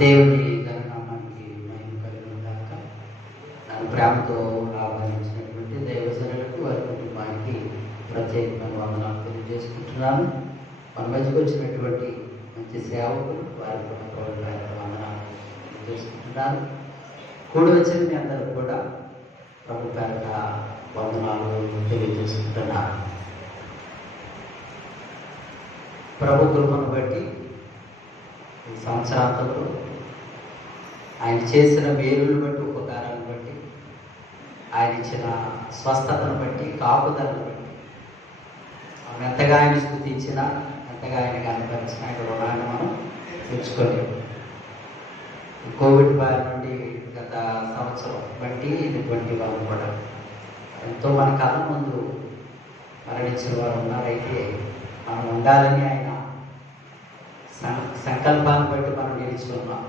దేవుని ఘననామానికి మహిమ కలుగును గాక. నన్ను ప్రేమతో ఆహ్వానించినటువంటి దైవజనులకు వారి కుటుంబానికి ప్రత్యేకమైన వందనాలు తెలియజేసుకుంటున్నాను. మన మధ్యకు వచ్చినటువంటి మంచి సేవకులు వారికి కూడా ప్రభుత్వ వందనాలు తెలియజేసుకుంటున్నాను. కూడి వచ్చిన మీ అందరూ కూడా ప్రభు పేరట వందనాలు తెలియజేసుకుంటున్నారు. ప్రభు కృపను బట్టి ఈ సంవత్సరాంతంలో ఆయన చేసిన మేలును బట్టి, ఉపకారాలను బట్టి, ఆయన ఇచ్చిన స్వస్థతను బట్టి, కాపుదలను బట్టి మనం ఎంతగా ఆయన స్తుతించినా, ఎంతగా ఆయన కనపరిచిన ఆయన రుణాన్ని మనం తెచ్చుకోలేము. కోవిడ్ బారి నుండి గత సంవత్సరం బట్టి ఇది 21 కూడా ఎంతో మన కళ్ళ ముందు మరణించిన వారు ఉన్నారైతే మనం ఉండాలని ఆయన సంకల్పాన్ని బట్టి మనం నిలిచి ఉన్నాం.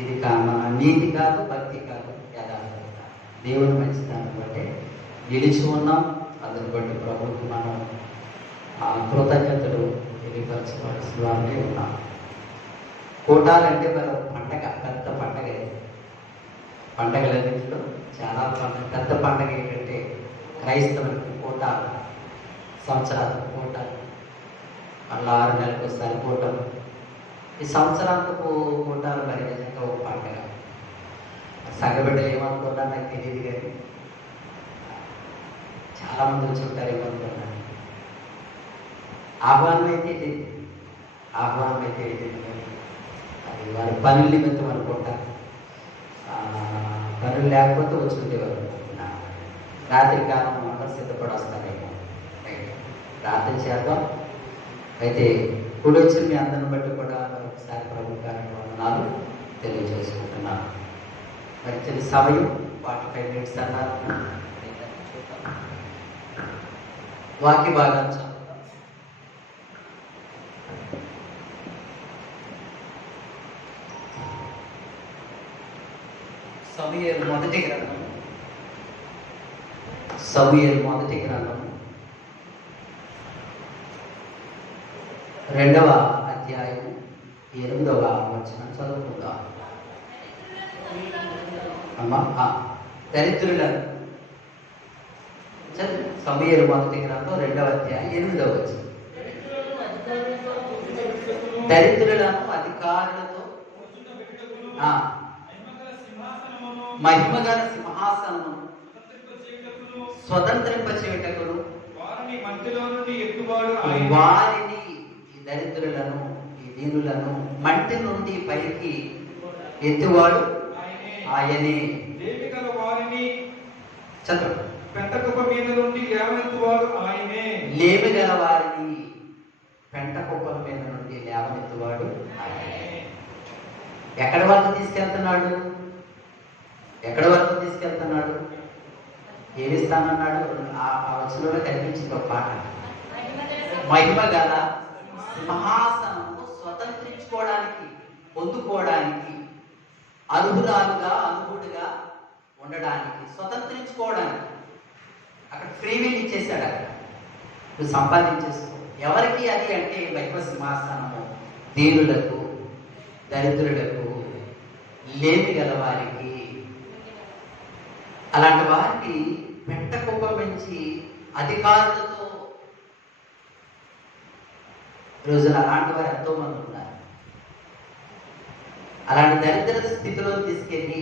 ఇది మన నీతి కాదు, భక్తి కాదు, యథార్థత దేవుని మంచిదాన్ని బట్టి నిలిచి ఉన్నాం. అందుని బట్టి ప్రభుత్వం మనం కృతజ్ఞతలు తెలియపరచవలసిన వారినే ఉన్నాం. కూటాలంటే మరి పండగ, పెద్ద పండగ. పండగలన్నింటిలో చాలా పెద్ద పండగ ఏంటంటే క్రైస్తవులకు కూటాలు, సంవత్సరాలకు కూటాలు, మళ్ళీ 6 నెలలకు ఒకసారి కూటలు. ఈ సంవత్సరాంతపు కూటాలు మరి నిజంగా ఒక పండగ. సగబిడ్డలు ఏమనుకున్నా నాకు తెలియదు, కానీ చాలామంది వచ్చి ఉంటారు ఏమనుకున్నాను. ఆహ్వానం అయితే వెళ్ళింది, అది వారి పనుల నిమిత్తం అనుకుంటా. పనులు లేకపోతే వచ్చుకుంటేవారు అనుకుంటున్నాను. రాత్రి కాలం అందరూ సిద్ధపడి వస్తారేమో. ప్రార్థన చేద్దాం. అయితే కూడి వచ్చిన మీ అందరిని బట్టి కూడా ఒకసారి ప్రభు గారి వందనాలు తెలియజేసుకుంటున్నాను. మరి చిన్న సమయం 45 minutes అన్నారు. వాక్య భాగం చదువుతాం. సమూయేలు మొదటి గ్రంథం 2వ అధ్యాయం 8వ వచనం చదువుకుందాం. అమ్మా దరిద్రులను సమూయేలు మొదటి గ్రంథం 2వ అధ్యాయం 8వ వచనం. దరిద్రులను అధికారులతో మహిమగల సింహాసనము స్వతంత్రింపచేయుటకును వారిని ఈ దరిద్రులను, ఈ దీనులను మంటి నుండి పైకి ఎత్తువాడు ఆయనే. చదువు. పెంటకుప్ప మీద నుండి లేవనెత్తువాడు ఆయనే. లేమిగల వారిని పెంటకుప్పల మీద నుండి లేవనెత్తువాడు ఆయనే. ఎక్కడి వరకు తీసుకెళ్తున్నాడు? ఏమిస్తానన్నాడు? ఆ వచనంలో కనిపించింది ఒక పాట. మహిమ గల సింహాసనము స్వతంత్రించుకోవడానికి, పొందుకోవడానికి, అనుభుడుగా ఉండడానికి, స్వతంత్రించుకోవడానికి అక్కడ ఫ్రీ విల్ ఇచ్చేసాడు. అక్కడ నువ్వు సంపాదించేసుకో. ఎవరికి అది అంటే మహిమ సింహాసనము దీనులకు, దరిద్రులకు, లేమి గల వారికి. అలాంటి వారికి పెంటకుప్ప నుంచి అధికారులతో, రోజున అలాంటి వారు ఎంతో మంది ఉన్నారు. అలాంటి దరిద్ర స్థితిలో తీసుకెళ్ళి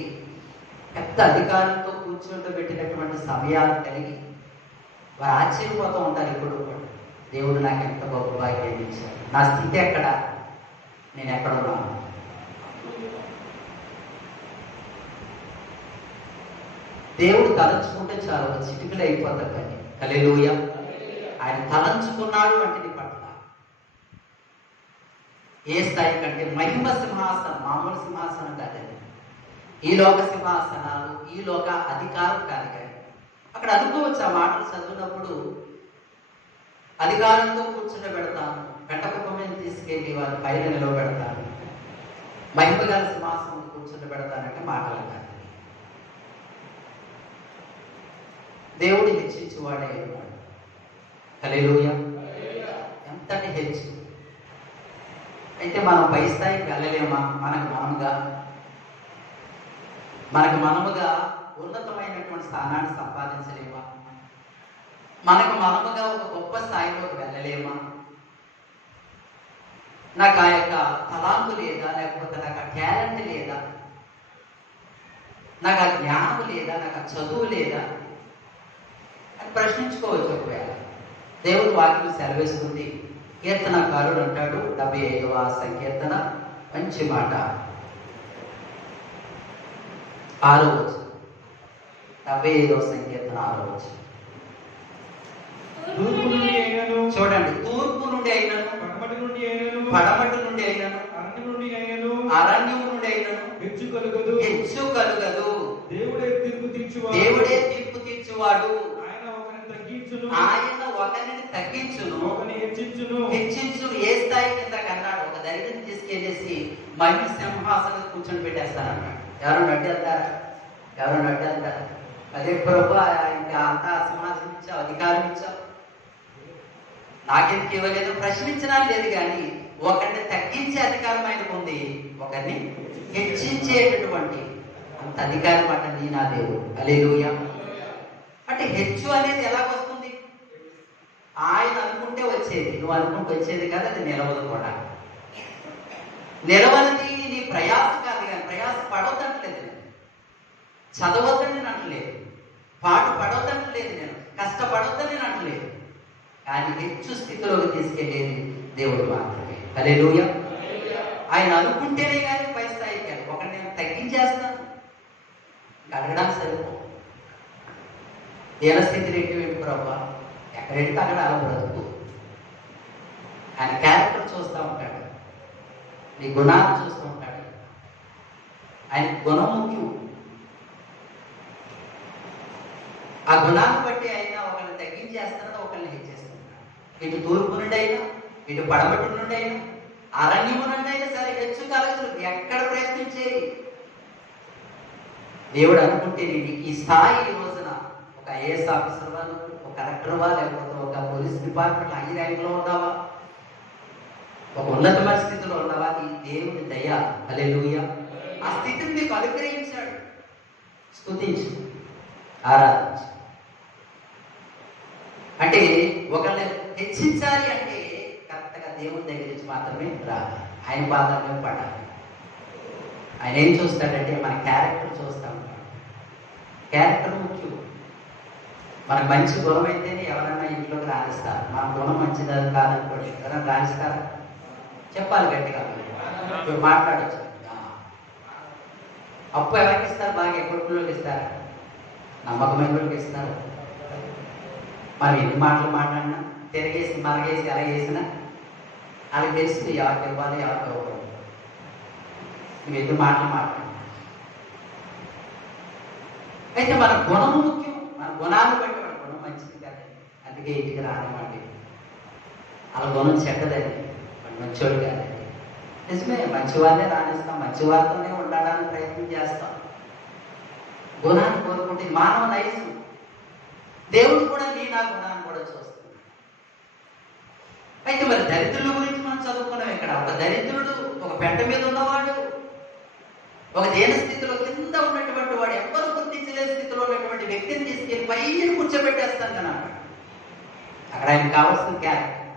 పెద్ద అధికారులతో కూర్చోబెట్టినటువంటి సమయాలు కలిగి వారు ఆశ్చర్యపోతూ ఉంటారు. ఇప్పుడు దేవుడు నాకు ఎంత గొప్ప భాగ్యం ఇచ్చాడు, నా స్థితి ఎక్కడ, నేను ఎక్కడ ఉన్నాను. దేవుడు తలంచుకుంటే చాలు, ఒక చిటికలు అయిపోతారు. కానీ హల్లెలూయా, ఆయన తలంచుకున్నాడు అంటే నీ పట్ల ఏ స్థాయి కంటే మహిమ సింహాసనం, మామూలు సింహాసనం కాదండి. ఈ లోక సింహాసనాలు, ఈ లోక అధికారం కాదు. కానీ అక్కడ అనుకోవచ్చు, ఆ మాటలు చదివినప్పుడు అధికారంతో కూర్చుండబెడతాను, పెంటకుప్ప మీద తీసుకెళ్ళి వారి పైన నిలవబెడతాను, మహిమ గల సింహాసనం కూర్చుండబెడతానంటే మాటలు కాదు. దేవుడు హెచ్చించువాడే ఉన్నాడు. హల్లెలూయా. ఎంతటి హెచ్చు, అయితే మనం పై స్థాయికి వెళ్ళలేమా? మనకు మనముగా ఉన్నతమైనటువంటి స్థానాన్ని సంపాదించలేమా? మనకు మనముగా ఒక గొప్ప స్థాయిలోకి వెళ్ళలేమా? నాకు ఆ యొక్క తలాంతు లేదా, లేకపోతే నాకు ఆ టాలెంట్ లేదా, నాకు ఆ జ్ఞానం లేదా, నాకు ఆ చదువు లేదా అని ప్రశ్నించుకోవచ్చు. ఒకవేళ దేవుడు వాక్యం సెలవిస్తుంది. కీర్తనకారుడు అంటాడు, 75వ సంకీర్తన మంచి మాట, 6వ వచనం. 75వ సంకీర్తన 6వ వచనం. తూర్పు నుండి అయినను, చూడండి, తూర్పు నుండి అయినను, పడమటి నుండి అయినను, పడమటి నుండి అయినను, అరణ్యం నుండి అయినను, అరణ్యం నుండి అయినను హెచ్చు కలుగదు. దేవుడే తీర్పు తీర్చువాడు. ఆయన ఒకరిని తగ్గించును, ఒకరిని హెచ్చించును. ఏ స్థాయి కింద కన్నాడు? ఒక దరిద్రం తీసుకెళ్ళేసి మహిమ సింహాసనం కూర్చొని పెట్టేస్తానన్నాడు. ఎవరు అడ్డేస్తారు? అదే ప్రభు, ఇంకా అంతా సింహాసనం ఇచ్చావు, అధికారం ఇచ్చావు, నాకెందుకు ఇవ్వలేదు? ప్రశ్నించడం లేదు, కానీ ఒకరిని తగ్గించే అధికారం ఆయనకు ఉంది, ఒకరిని హెచ్చించేటటువంటి అంత అధికారం అట నా దేవుడు. హల్లెలూయా. అంటే హెచ్చు అనేది ఎలా వస్తుంది? ఆయన అనుకుంటే వచ్చేది, నువ్వు అనుకుంటే వచ్చేది కాదు. అది నిలవదు కూడా. నిలవనిది నీ ప్రయాస కాదు, కానీ ప్రయాస పడవద్దంటలేదు, చదవద్దని నేను అంటలేదు, పాటు పడవద్దంటలేదు, నేను కష్టపడొద్దని నేను అంటలేదు, కానీ హెచ్చు స్థితిలోకి తీసుకెళ్లేది దేవుడు మాత్రమే. హల్లెలూయా. ఆయన అనుకుంటేనే కానీ పై స్థాయికి కాదు. ఒకటి నేను తగ్గించేస్తాను, అడగడానికి సరిపో. దేనస్థితి రెడ్డి ఏంటి ప్రభా? ఎక్కడెడితే అక్కడ అలా బ్రతుకు. ఆయన క్యారెక్టర్ చూస్తూ ఉంటాడు, నీ గుణాలు చూస్తూ ఉంటాడు. ఆయన గుణం ముఖ్యం. ఆ గుణాన్ని బట్టి అయినా ఒకరిని తగ్గించేస్తున్నాడు, ఒకరిని హెచ్చేస్తున్నాడు. ఇటు తూర్పు నుండి అయినా, ఇటు పడమటి నుండి అయినా, అరణ్యము నుండి అయినా సరే హెచ్చు కలగదు. ఎక్కడ ప్రయత్నించేది? దేవుడు అనుకుంటే నేను ఈ స్థాయి ఈ రోజున ఒక ఐఏఎస్ ఆఫీసర్ వాళ్ళు, ఒక కలెక్టర్ వా, లేకపోతే ఒక పోలీస్ డిపార్ట్మెంట్ హై ర్యాంక్లో ఉన్నావా, ఒక ఉన్నతమైన స్థితిలో ఉన్నావా, ఈ దేవుని దయ. హల్లెలూయా. ఆ స్థితిని నీకు అనుగ్రహించాడు. స్తుతించు, ఆరాధించు. అంటే ఒకరిని హెచ్చించాలి అంటే కరెక్ట్గా దేవుని దగ్గర నుంచి మాత్రమే రాదు, ఆయన పాదాలనే పడాలి. ఆయన ఏం చూస్తాడంటే మన క్యారెక్టర్ చూస్తూ ఉంటాడు. క్యారెక్టర్ ముఖ్యం. మనకు మంచి గుణం అయితేనే ఎవరైనా ఇంట్లోకి రాణిస్తారు. మన గుణం మంచిది కాదనుకోండి, ఎవరైనా రాణిస్తారా? చెప్పాలి గట్టిగా. ఇప్పుడు మాట్లాడచ్చు. అప్పు ఎవరికి ఇస్తారు? బాగా కొడుకులోకి ఇస్తారా? నమ్మకమైన వాళ్ళకి ఇస్తారు. మనం ఎన్ని మాటలు మాట్లాడినా, తిరిగేసి మరగేసి ఎలా చేసినా వాళ్ళకి తెలుస్తుంది ఎవరికి ఇవ్వాలి, ఎవరికి ఇవ్వకూడదు. నువ్వు ఎన్ని మాటలు మాట్లాడు. అయితే మన గుణం ముఖ్యం. మన గుణాన్ని బట్టి మన గుణం మంచిది కాదండి, అందుకే ఇంటికి రానివ్వండి. వాళ్ళ గుణం చెడ్డదండి, మన మంచివాడు కాదండి. నిజమే, మంచివారినే రాణిస్తాం, మంచివారితోనే ఉండడానికి ప్రయత్నం చేస్తాం. గుణాన్ని కోరుకుంటే మానవ నైజం. దేవుడు కూడా నా గుణాన్ని కూడా చూస్తున్నాడు. అయితే మరి దరిద్రుల గురించి మనం చదువుకున్నాం ఇక్కడ. ఒక దరిద్రుడు, ఒక పెంట మీద ఉన్నవాడు, ఒక దేన స్థితిలో కింద ఉన్నటువంటి వాడు, ఎవరు గుర్తించలేని స్థితిలో ఉన్నటువంటి వ్యక్తిని తీసుకెళ్ళి పైన కూర్చోబెట్టేస్తాను కదా. అక్కడ ఆయన కావాల్సిన క్యారెక్టర్,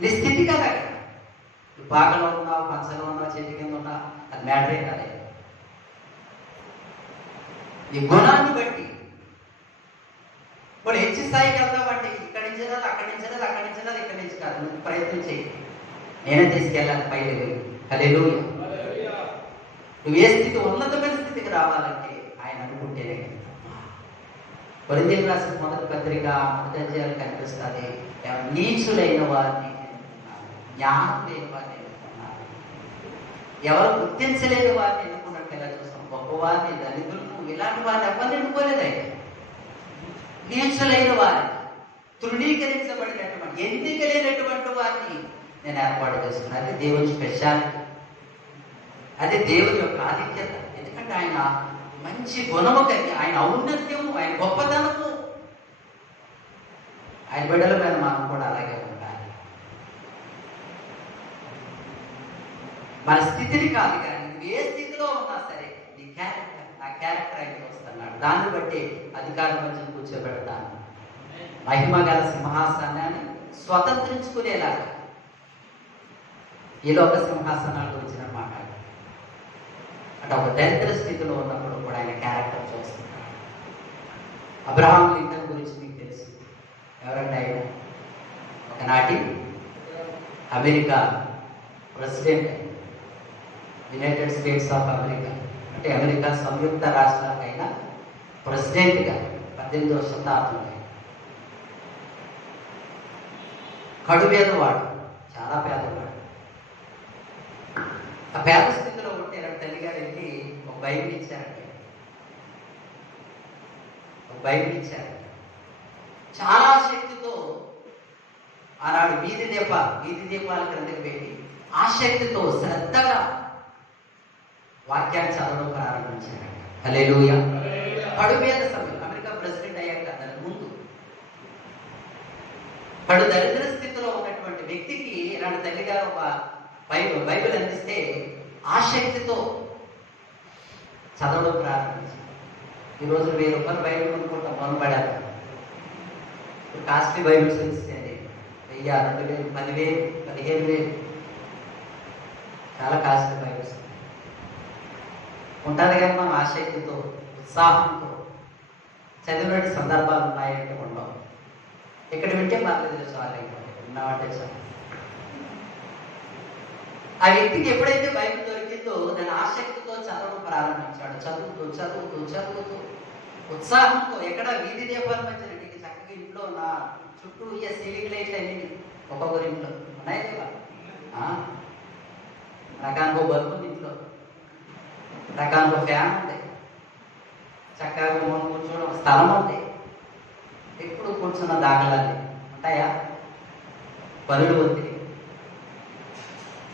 నీ స్థితి కదా. అక్కడ పాకలో ఉన్నావు, పంచలో ఉన్నావు, చేతి కింద ఉన్నావు, అది మ్యాటరే కాదు. నీ గుణాన్ని బట్టి ఇప్పుడు హెచ్చు స్థాయికి వెళ్తామంటే ఇక్కడి నుంచి రాదు, అక్కడి నుంచి రాదు, అక్కడి నుంచి రాదు, ఇక్కడి నుంచి కాదు. నువ్వు ప్రయత్నం చేయి, నేనే తీసుకెళ్ళాలి పై లెవెల్. హల్లెలూయా. నువ్వు ఏ స్థితి, ఉన్నతమైన స్థితికి రావాలంటే ఆయన అనుకుంటేనే. కొరింథీయులకు రాసిన మొదటి పత్రిక 1వ అధ్యాయం కనిపిస్తుంది. నీచులైన వారిని ఎన్నుకున్నాను, జ్ఞానం లేని వారిని ఎన్నుకున్నాను. ఎవరు గుర్తించలేని వారిని ఎన్నుకున్నట్టు ఎలా చూస్తాం? గొప్పవారిని, దళితులను, ఇలాంటి వారిని ఎవరిని ఎన్నుకోలేదు. నీచులైన వారిని, తృణీకరించబడినటువంటి, ఎన్నిక లేనటువంటి వారిని నేను ఏర్పాటు చేస్తున్నాను. అది దేవుని స్పెషాలిటీ, అది దేవుని యొక్క ఆధిక్యత. ఎందుకంటే ఆయన మంచి గుణము కలిగి, ఆయన ఔన్నత్యము, ఆయన గొప్పతనము, ఆయన బిడ్డల మీద మనం కూడా అలాగే ఉండాలి. మన స్థితిని కాదు, కానీ నువ్వు ఏ స్థితిలో ఉన్నా సరే నీ క్యారెక్టర్, నా క్యారెక్టర్ ఆయన చూస్తున్నాడు. దాన్ని బట్టి అధికార మధ్య కూర్చోబెడతాను, మహిమ గల సింహాసనాన్ని స్వతంత్రించుకునేలాగా. ఈ లోక సింహాసనాల గురించి నేను మాట్లాడాను అంటే ఒక దరిద్ర స్థితిలో ఉన్నప్పుడు కూడా ఆయన క్యారెక్టర్ చూస్తున్నాడు. అబ్రహాం లింకన్ గురించి మీకు తెలుసు. ఎవరంటే ఆయన ఒకనాటి America president, United states of America అంటే అమెరికా సంయుక్త రాష్ట్రాలకైన ప్రెసిడెంట్గా 18వ శతాబ్దంలో కడు పేదవాడు, చాలా పేదవాడు. ఆ పేద స్థితిలో ఉంటే తల్లిగారు వెళ్ళి ఒక బైబిల్ ఇచ్చారండి. ఒక బైబిల్ ఇచ్చారు. చాలా శక్తితో ఆనాడు వీధి దీపాల క్రిందకి వెళ్ళి ఆసక్తితో శ్రద్ధగా వాక్యాన్ని చదవడం ప్రారంభించారంట. హల్లెలూయా. కడుపేద సమయం, అమెరికా ప్రెసిడెంట్ అయ్యాక దాని ముందు కడు దరిద్ర స్థితిలో ఉన్నటువంటి వ్యక్తికి ఇలాంటి తల్లిగారు ఒక బైబిల్ అందిస్తే ఆసక్తితో చదవడం ప్రారంభించారు. ఈరోజు 1000 రూపాయలు బైబిల్ కొనుక్కుంటాం, మొదలుపడారు. కాస్ట్లీ బైబిల్స్ ఇస్తే 1000, 2000, 10,000, 15,000 చాలా కాస్ట్లీ బైబిల్స్ ఉంటుంది. కానీ మనం ఆసక్తితో ఉత్సాహంతో చదివిన సందర్భాలు ఉన్నాయంటే ఉండవు. ఇక్కడ వింటే పర్లేదు, చాలా ఉన్నామంటే చాలు. ఆ వ్యక్తికి ఎప్పుడైతే బైబిల్ దొరికిందో దాని ఆసక్తితో చదవడం ప్రారంభించాడు. చదువుతూ ఉత్సాహంతో ఎక్కడ వీధి దీపాల మధ్య చక్కగా ఇంట్లో నా చుట్టూ సీలింగ్ లైట్లు అన్ని ఒక్కొక్కరి ఇంట్లో ఉన్నాయి కదా. రకానికి ఒక బల్బు ఉంది ఇంట్లో, రకానికి ఒక ఫ్యాన్ ఉంది, చక్కగా కూర్చోవడం స్థలం ఉంది. ఎప్పుడు కూర్చున్న దాఖలాలు ఉంటాయా? పనులు ఒత్తిడి.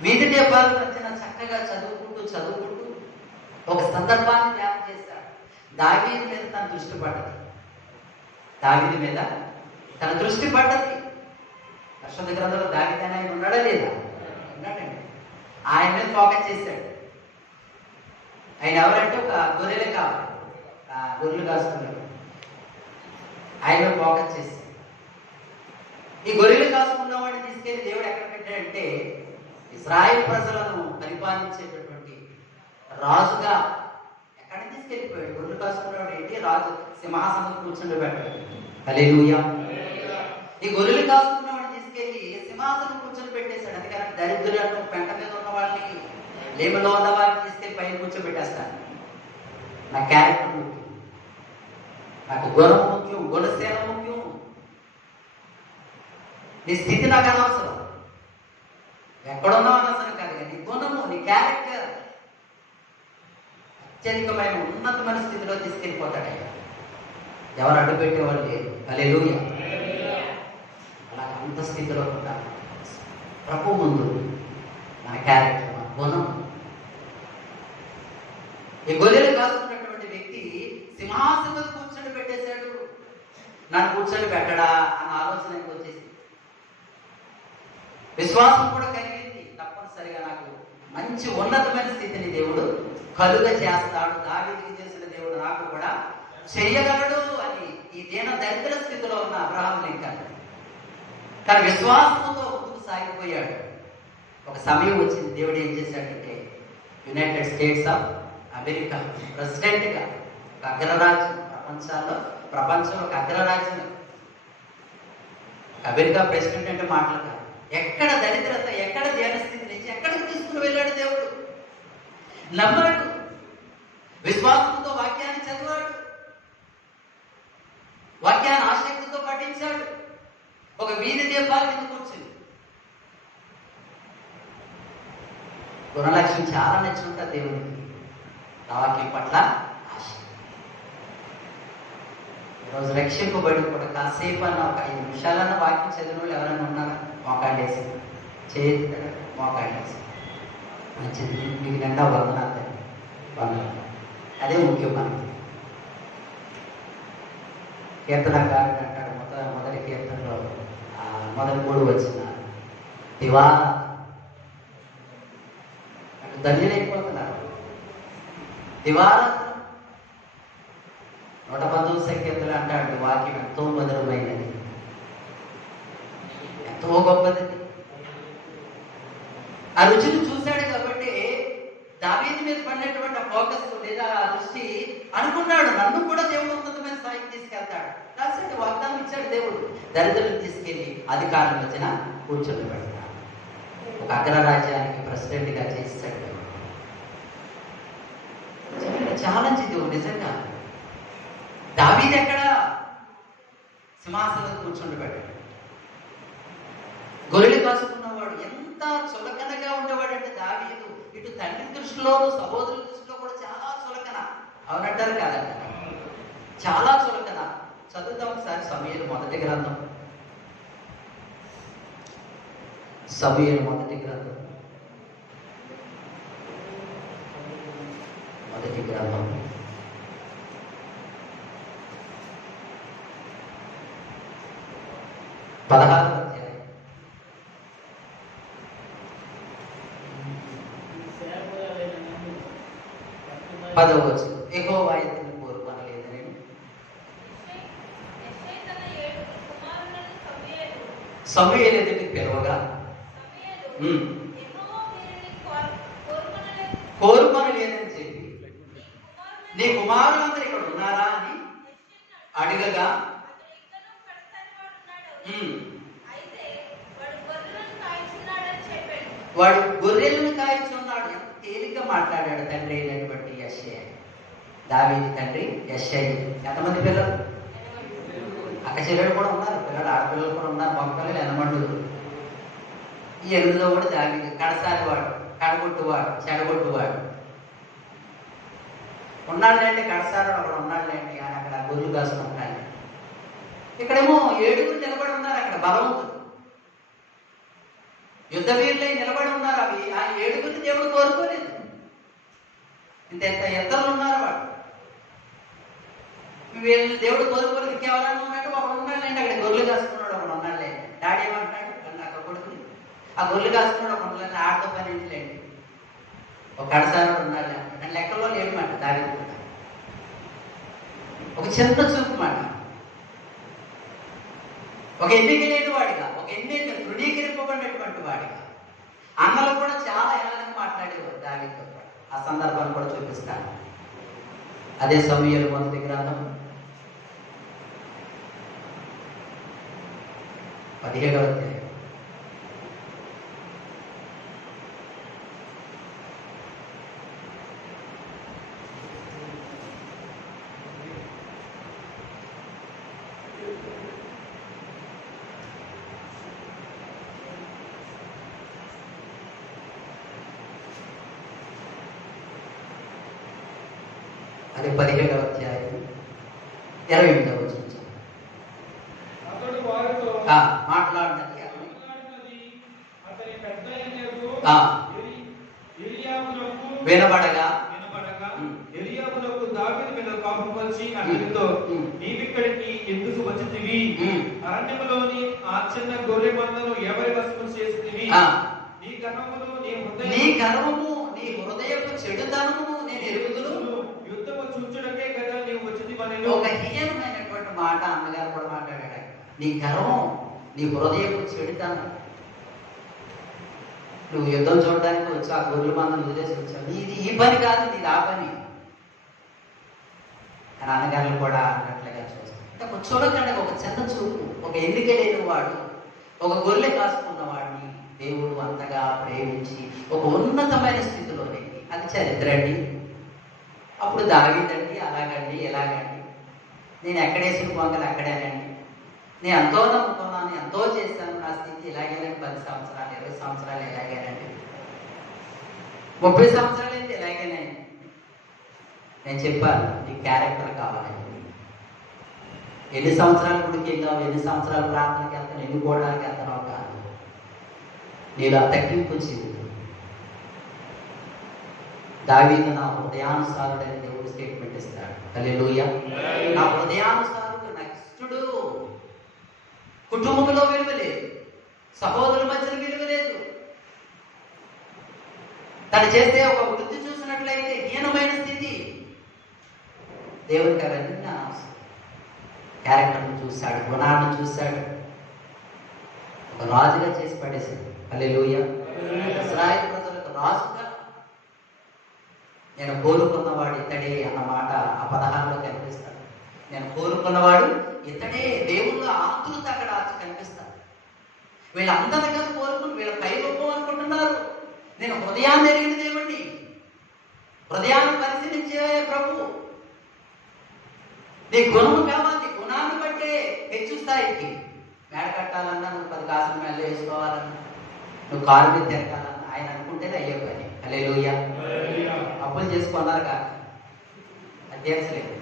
వీధి దీపాల మధ్యన చక్కగా చదువుకుంటూ ఒక సందర్భాన్ని ధ్యానం చేశాడు. దావీదు మీద తన దృష్టి పడ్డది. దావీదు మీద తన దృష్టి పడ్డది. పరిశుద్ధ గ్రంథంలో దావీదు ఆయన ఉన్నాడా లేదా? ఉన్నాడండి. ఆయన మీద ఫోకస్ చేశాడు. ఆయన ఎవరంటే ఒక గొర్రెలు కావాలి, గొర్రెలు కాసుకున్నాడు. ఆయన మీద ఫోకస్ చేశాడు. ఈ గొర్రెలు కాసుకున్న వాడిని తీసుకెళ్లి దేవుడు ఎక్కడ పెట్టాడంటే ఇశ్రాయేలు ప్రజలను పరిపాలించేటటువంటి రాజుగా ఎక్కడ తీసుకెళ్ళిపోయాడు. గొర్రెలు కాసుకున్నవాడు ఏంటి? రాజు సింహాసనం కూర్చుండి పెట్టాడు. హల్లెలూయా. ఈ గొర్రెలు కాసుకున్నవాడిని తీసుకెళ్లి సింహాసనం కూర్చొని పెట్టేశాడు. అందుకని దరిద్రులను, పెంట మీద ఉన్న వాళ్ళని, లేమలో ఉన్న వాళ్ళని తీసుకెళ్లి పైన కూర్చోబెట్టేస్తాను. నా క్యారెక్టర్ ముఖ్యం, నాకు గుణం ముఖ్యం, గుణసేన ముఖ్యం. నీ స్థితి నాకు అనవసరం, ఎక్కడున్నావు అనవసరం కాదు, నీ గుణము, నీ క్యారెక్టర్ అత్యధికమైన ఉన్నతమైన స్థితిలో తీసుకెళ్ళిపోతాడు. ఎవరు అడ్డు పెట్టేవాళ్ళు లేదు. హల్లెలూయా. అలా అంత స్థితిలో ఉంటారు ప్రభు ముందు. మన క్యారెక్టర్, మన గుణం. ఈ గొర్రెలు కాసుకున్నటువంటి వ్యక్తి సింహాసనం కూర్చొని పెట్టేశాడు. నన్ను కూర్చొని పెట్టడా అన్న ఆలోచన వచ్చేసి విశ్వాసం కూడా కలిగింది. తప్పనిసరిగా నాకు మంచి ఉన్నతమైన స్థితిని దేవుడు కలుగ చేస్తాడు. దావీదుకి చేసిన దేవుడు నాకు కూడా చేయగలడు అని ఈ దరిద్ర స్థితిలో ఉన్న అబ్రహాం లింకన్ తన విశ్వాసంతో ముందుకు సాగిపోయాడు. ఒక సమయం వచ్చింది, దేవుడు ఏం చేశాడంటే యునైటెడ్ స్టేట్స్ ఆఫ్ అమెరికా ప్రెసిడెంట్గా ఒక అగ్రరాజ్యం, ప్రపంచంలో ఒక అగ్రరాజ్యం. అమెరికా ప్రెసిడెంట్ అంటే మాటలు కాదు. ఎక్కడ దరిద్రత, ఎక్కడ ధ్యాన స్థితి నుంచి ఎక్కడికి తీసుకుని వెళ్ళాడు దేవుడు. నమ్మాడు, విశ్వాసంతో వాక్యాన్ని చదివాడు, వాక్యాన్ని ఆసక్తితో పఠించాడు. ఒక వీధి దీపాల కింద కూర్చుని గుణలక్ష్మి చాలా నచ్చుంటుంది దేవుడికి. వాక్యం పట్ల ఆశ. ఈరోజు రక్షింపబడి కూడా కాసేపు అన్న ఒక 5 నిమిషాలన్న వాక్యం చదివిన వాళ్ళు ఎవరైనా ఉన్నారా? మోకాళ్ళేసి చేతి మోకాళ్ళేసి మంచిది. మీకు నిండా వందనాలు. అదే ముఖ్యం. మనకి కీర్తనకారుడు అంటాడు మొదటి కీర్తనలో మొదటి 3 వచ్చిన దివారా ధన్యులైపోతున్నారు. దివారాత్రం 119 సంఖ్యలు అంటాడు, వాక్యం ఎంతో మధురమైనది, ఎంతో గొప్పది. ఆ రుచిని చూశాడు కాబట్టి దావీదు మీద పడినటువంటి ఫోకస్ లేదా ఆ దృష్టి అనుకున్నాడు, నన్ను కూడా దేవుడు ఉన్నతమైన స్థాయికి తీసుకెళ్తాడు. రాసండి, వాగ్దానం ఇచ్చాడు దేవుడు. దరిద్రులను తీసుకెళ్లి అధికారం వచ్చిన కూర్చొని పెడతాడు. ఒక అగ్రరాజ్యానికి ప్రెసిడెంట్ గా చేస్తాడు. ఛాలెంజ్ ఇది నిజంగా. దావీదు ఎక్కడ సింహాసనం కూర్చొని పెట్టాడు. గొర్రెలు కాచుకున్నవాడు ఎంత చులకనగా ఉండేవాడు అంటే దావీదు ఇటు తండ్రి దృష్టిలో సహోదరుల దృష్టిలో కూడా చాలా చులకన. అవునంటారు కాదంట, చాలా చులకన. చదువుతాం ఒకసారి సమూయేలు మొదటి గ్రంథం. సమూయేలు మొదటి గ్రంథం, మొదటి గ్రంథం 16వ అధ్యాయం 10వ వచనం. యెహోవా ఇతన్ని కోరుకొనలేదని సమూయేలు ఎదుటికి పిలవగా కోరుకొనలేదని చెప్పి నీ కుమారులందరూ ఇక్కడ ఉన్నారా అని అడగగా వాడు గొర్రెలను కాయించున్నాడు. ఎంత తేలిగ్గా మాట్లాడాడు తండ్రి అయినటువంటి యెషయా, దావీదు తండ్రి యెషయా. ఎంతమంది పిల్లలు? అక్క చెల్లెలు కూడా ఉన్నారు, పిల్లలు ఆడపిల్లలు కూడా ఉన్నారు, మొక్కలు ఎనమండులు. ఈ 8వ వాడు దావీదు, కడసారి వాడు, కడగొట్టువాడు, చెడగొట్టువాడు. ఉన్నాడులేండి, కడసారి అక్కడ ఉన్నాడులేండి, ఆయన అక్కడ గొర్రెలు కాసుకుంటాడు. ఇక్కడేమో 7 నిలబడి ఉన్నారు, అక్కడ బలవంతుడు యుద్ధ వీరులై నిలబడి ఉన్నారు. అవి ఆ 7 దేవుడు కోరుకోలేదు. ఇంత ఇద్దరు ఉన్నారు, వాడు వీళ్ళు దేవుడు కోరుకోలేదు. కేవలం ఉన్నాడు, ఒకడు ఉన్నాడులేండి, అక్కడ గొర్రెలు కాసుకున్నాడు, ఒకడు ఉన్నాడులే. డాడీ ఏమంటాడు, అక్కడ కొడుకుని ఆ గొర్రెలు కాసుకున్నాడు, ఒక ఉన్నాడు, ఆటో పని ఇంట్లేండి, ఒక కడసారి ఉన్నాడు. అంటే లెక్కల్లో లేడు మాట దాడి. ఒక చిన్న చూపు మాట, ఒక ఎన్నిక లేని వాడిగా, ఒక ఎన్నిక తృణీకరింపబడినటువంటి వాడిగా. అన్నలు కూడా చాలా ఏళ్ళని మాట్లాడేవారు దావీదుతో పాటు. ఆ సందర్భాన్ని కూడా చూపిస్తాను. అదే సమూయేలు మొదటి గ్రంథం 17వ అధ్యాయం. అది 17వ అధ్యాయం 28వ వచనం. అతడు వారితో మాట్లాడినది అతని పెద్దయ్యకు ఎలీయాబునకు వినబడగా ఎలీయాబునకు దావీదు మీద కోపం వచ్చి అతనితో, నీవిక్కడికి ఎందుకు వచ్చితివి? అరణ్యములోని ఆ చిన్న గొర్రె మందను ఎవరి వశము చేసితివి? నీ గర్వమును నీ హృదయపు చెడుతనము నేను ఎరుగుదును. యుద్ధము చూచుటకే కదా నీవు వచ్చితివని. ఒక హీనమైనటువంటి మాట అన్నగారు కూడా మాట్లాడాడు. నీ గర్వం, నీ హృదయపు చెడుతనం. నువ్వు యుద్ధం చూడడానికి వచ్చి ఆ గొర్రెల మందను వదిలేసి వచ్చావు. నీది ఈ పని కాదు, నీది ఆ పని. నాన్నగారులు కూడా అన్నట్లుగా చూస్తాం. ఒక చులకనగా, ఒక చిన్న చూపు, ఒక ఎన్నిక లేని వాడు, ఒక గొర్రె కాసుకున్న వాడిని దేవుడు అంతగా ప్రేమించి ఒక ఉన్నతమైన స్థితిలోనికి, అది చరిత్ర అండి. అప్పుడు దావీదండి అలాగండి ఎలాగండి, నేను ఎక్కడేసిన పొంగలు అక్కడేనండి, నేను ఎంతో నమ్ముకున్నాను, ఎంతో చేశాను, నా స్థితి ఇలాగేనండి, 10 సంవత్సరాలు 20 సంవత్సరాలు ఎలాగేనండి, 30 సంవత్సరాలు అయితే ఎలాగేనండి. నేను చెప్పాను, నీ క్యారెక్టర్ కావాలండి. ఎన్ని సంవత్సరాలు గుడికి వెళ్తావు, ఎన్ని సంవత్సరాలు ప్రార్థనకి వెళ్తాను, ఎన్ని గోడలకి వెళ్తావు కాదు, నీలో తగ్గింపు జీవితం. దావీదు నా హృదయానుసారుడని దేవుడు స్టేట్మెంట్ ఇస్తాడు. హల్లెలూయా. నా హృదయానుసారుడు, నాకు ఇష్టడు. కుటుంబంలో విలువ లేదు, సహోదరుల మధ్య విలువ లేదు, తను చేస్తే ఒక వృత్తి చూసినట్లయితే హీనమైన స్థితి. దేవుడికి అవన్నీ అనవసరం. క్యారెక్టర్ను చూశాడు, గుణాన్ని చూశాడు, ఒక రాజుగా చేసి పడేశాడు. హల్లెలూయా. ఇశ్రాయేలు ప్రజలకు రాజుగా నేను కోరుకున్నవాడు ఇతడే అన్న మాట ఆ 16లో కనిపిస్తాడు. నేను కోరుకున్నవాడు ఇతడే. దేవుళ్ళ ఆతృత అక్కడ కనిపిస్తాడు. వీళ్ళందరిగా కోరుకుని వీళ్ళ పైరూపం అనుకుంటున్నారు. నేను హృదయాన్ని ఎరిగిన దేవుణ్ణి, హృదయాన్ని పరిశీలించే ప్రభు. నీ గుణము కావాలి, గుణాన్ని బట్టే హెచ్చు స్థాయికి. మేడ కట్టాలన్నా నువ్వు 10 కాసులు మేడ వేసుకోవాలన్నా, నువ్వు కారు మీద తిరగాలన్నా ఆయన అనుకుంటేనే అయ్యే పని. హల్లెలూయా. అప్పులు చేసుకున్నారు కాక అది తీర్చలేదు.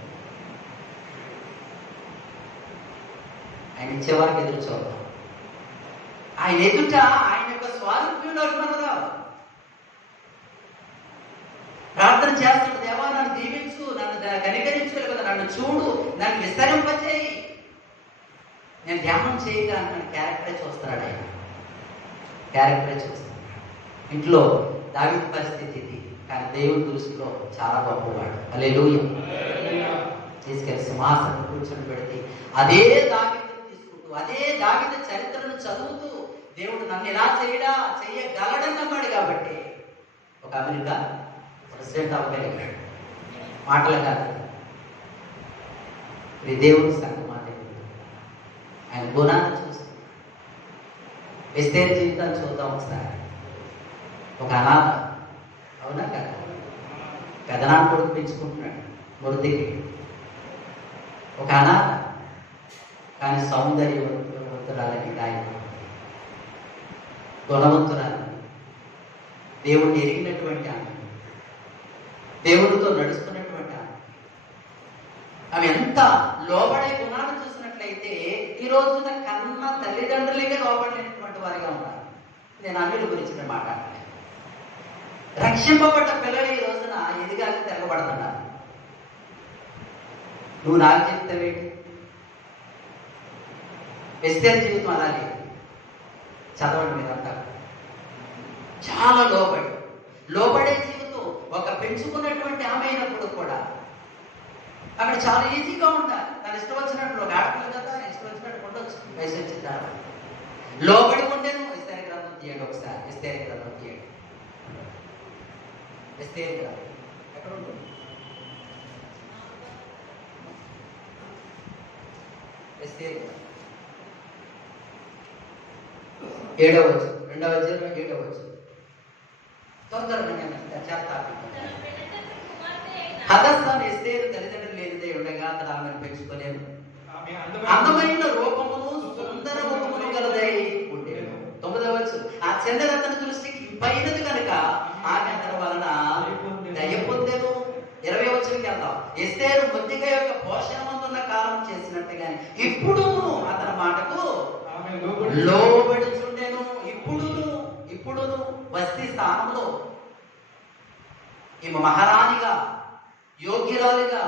ఆయన ఇచ్చేవారికి ఎదురు చూద్దాం. ఆయన ఎదుట ఆయన యొక్క స్వారూప్యంలో మనం రావాలి. ప్రార్థన చేస్తున్న దేవా నన్ను దీవించు, నన్ను కనికరించు, లేకపోతే నన్ను చూడు, నన్ను విస్తరింపచేయి. నేను ధ్యానం చేయగా నన్ను క్యారెక్టరే చూస్తున్నాడు ఆయన. క్యారెక్టరే చూస్తున్నాడు. ఇంట్లో దావీదు పరిస్థితి ఇది, కానీ దేవుని దృష్టిలో చాలా గొప్పవాడు. హల్లెలూయా. తీసుకెళ్ళి సింహాసనం కూర్చొని పెడితే అదే దావీదుని తీసుకుంటూ, అదే దావీదు చరిత్రను చదువుతూ దేవుడు నన్ను ఇలా చేయగలడని నమ్మాడు. కాబట్టి ఒక అమెరికా ప్రెసిడెంట్ అవ్వగలిగాడు. మాటలు కాదు, ఇది దేవుని సంగతి. ఆయన గుణాన్ని చూస్తాం. ఎస్తేరు జీవితాన్ని చూద్దాం ఒకసారి. ఒక అనాథ, అవునా కదా, పెదనాన్న కొడుకు పెంచుకుంటున్నాడు మృతికి. ఒక అనాథ, కానీ సౌందర్యవంతురాలని గాయం, గుణవంతురాలని, దేవుడిని ఎరిగినటువంటి ఆమె, దేవుడితో నడుస్తున్నటువంటి ఆమె. ఆమె ఎంత లోబడే గుణాలు చూసినట్లయితే ఈ రోజున కన్న తల్లిదండ్రులకే లోబడినటువంటి వారిగా ఉన్నారు. నేను అన్నిటి గురించి మాట్లాడలేదు. రక్షింపబడ్డ పిల్లలు ఈ రోజున ఎదిగాక తిరగబడుతున్నారు. నువ్వు నాకు చెప్తావేంటి? ఎస్తేరు జీవితం అలాగే. చదవండి మీరంతా. చాలా లోబడే జీవితం. ఒక పెంచుకున్నటువంటి ఆమె అయినప్పుడు కూడా అక్కడ చాలా ఈజీగా ఉండాలి. తను ఇష్టం వచ్చినట్లు, ఒక ఆడపిల్ల కదా, ఇష్టం వచ్చినట్టు ఉండొచ్చు. వయసు వచ్చిన తర్వాత లోబడి ఉండేను. ఎస్తేరు గ్రంథం తీయండి ఒకసారి. ఎస్తేరు గ్రంథం తీయండి. ఎస్తేరు గ్రంథం ఎక్కడ ఉంటుంది? ఎస్తేరు 7వ వచనం, 2వ అధ్యాయం 7వ వచనం. తొందరగా హదస్సాను ఎస్తేరు తల్లిదండ్రులు లేనిదే ఉండగా అతను ఆమెను పెంచుకోలేదు. అందమైన రూపమును సుందర ముఖమును గలదై ఉండేను. 9వ వచనం. ఆ చంద్ర అతని దృష్టికి పైనది కనుక ఆమె అతని వలన దయ పొందెను. 20వ వచనంకి వెళ్దాం. ఎస్తేరు మొద్దిగా యొక్క పోషణమందున్న కాలం చేసినట్టుగానే ఇప్పుడు అతని మాటకు లోబడుచుండెను. ఇప్పుడును వస్తీ స్థానంలో ఈమె మహారాణిగా, యోగ్యురాలిగా.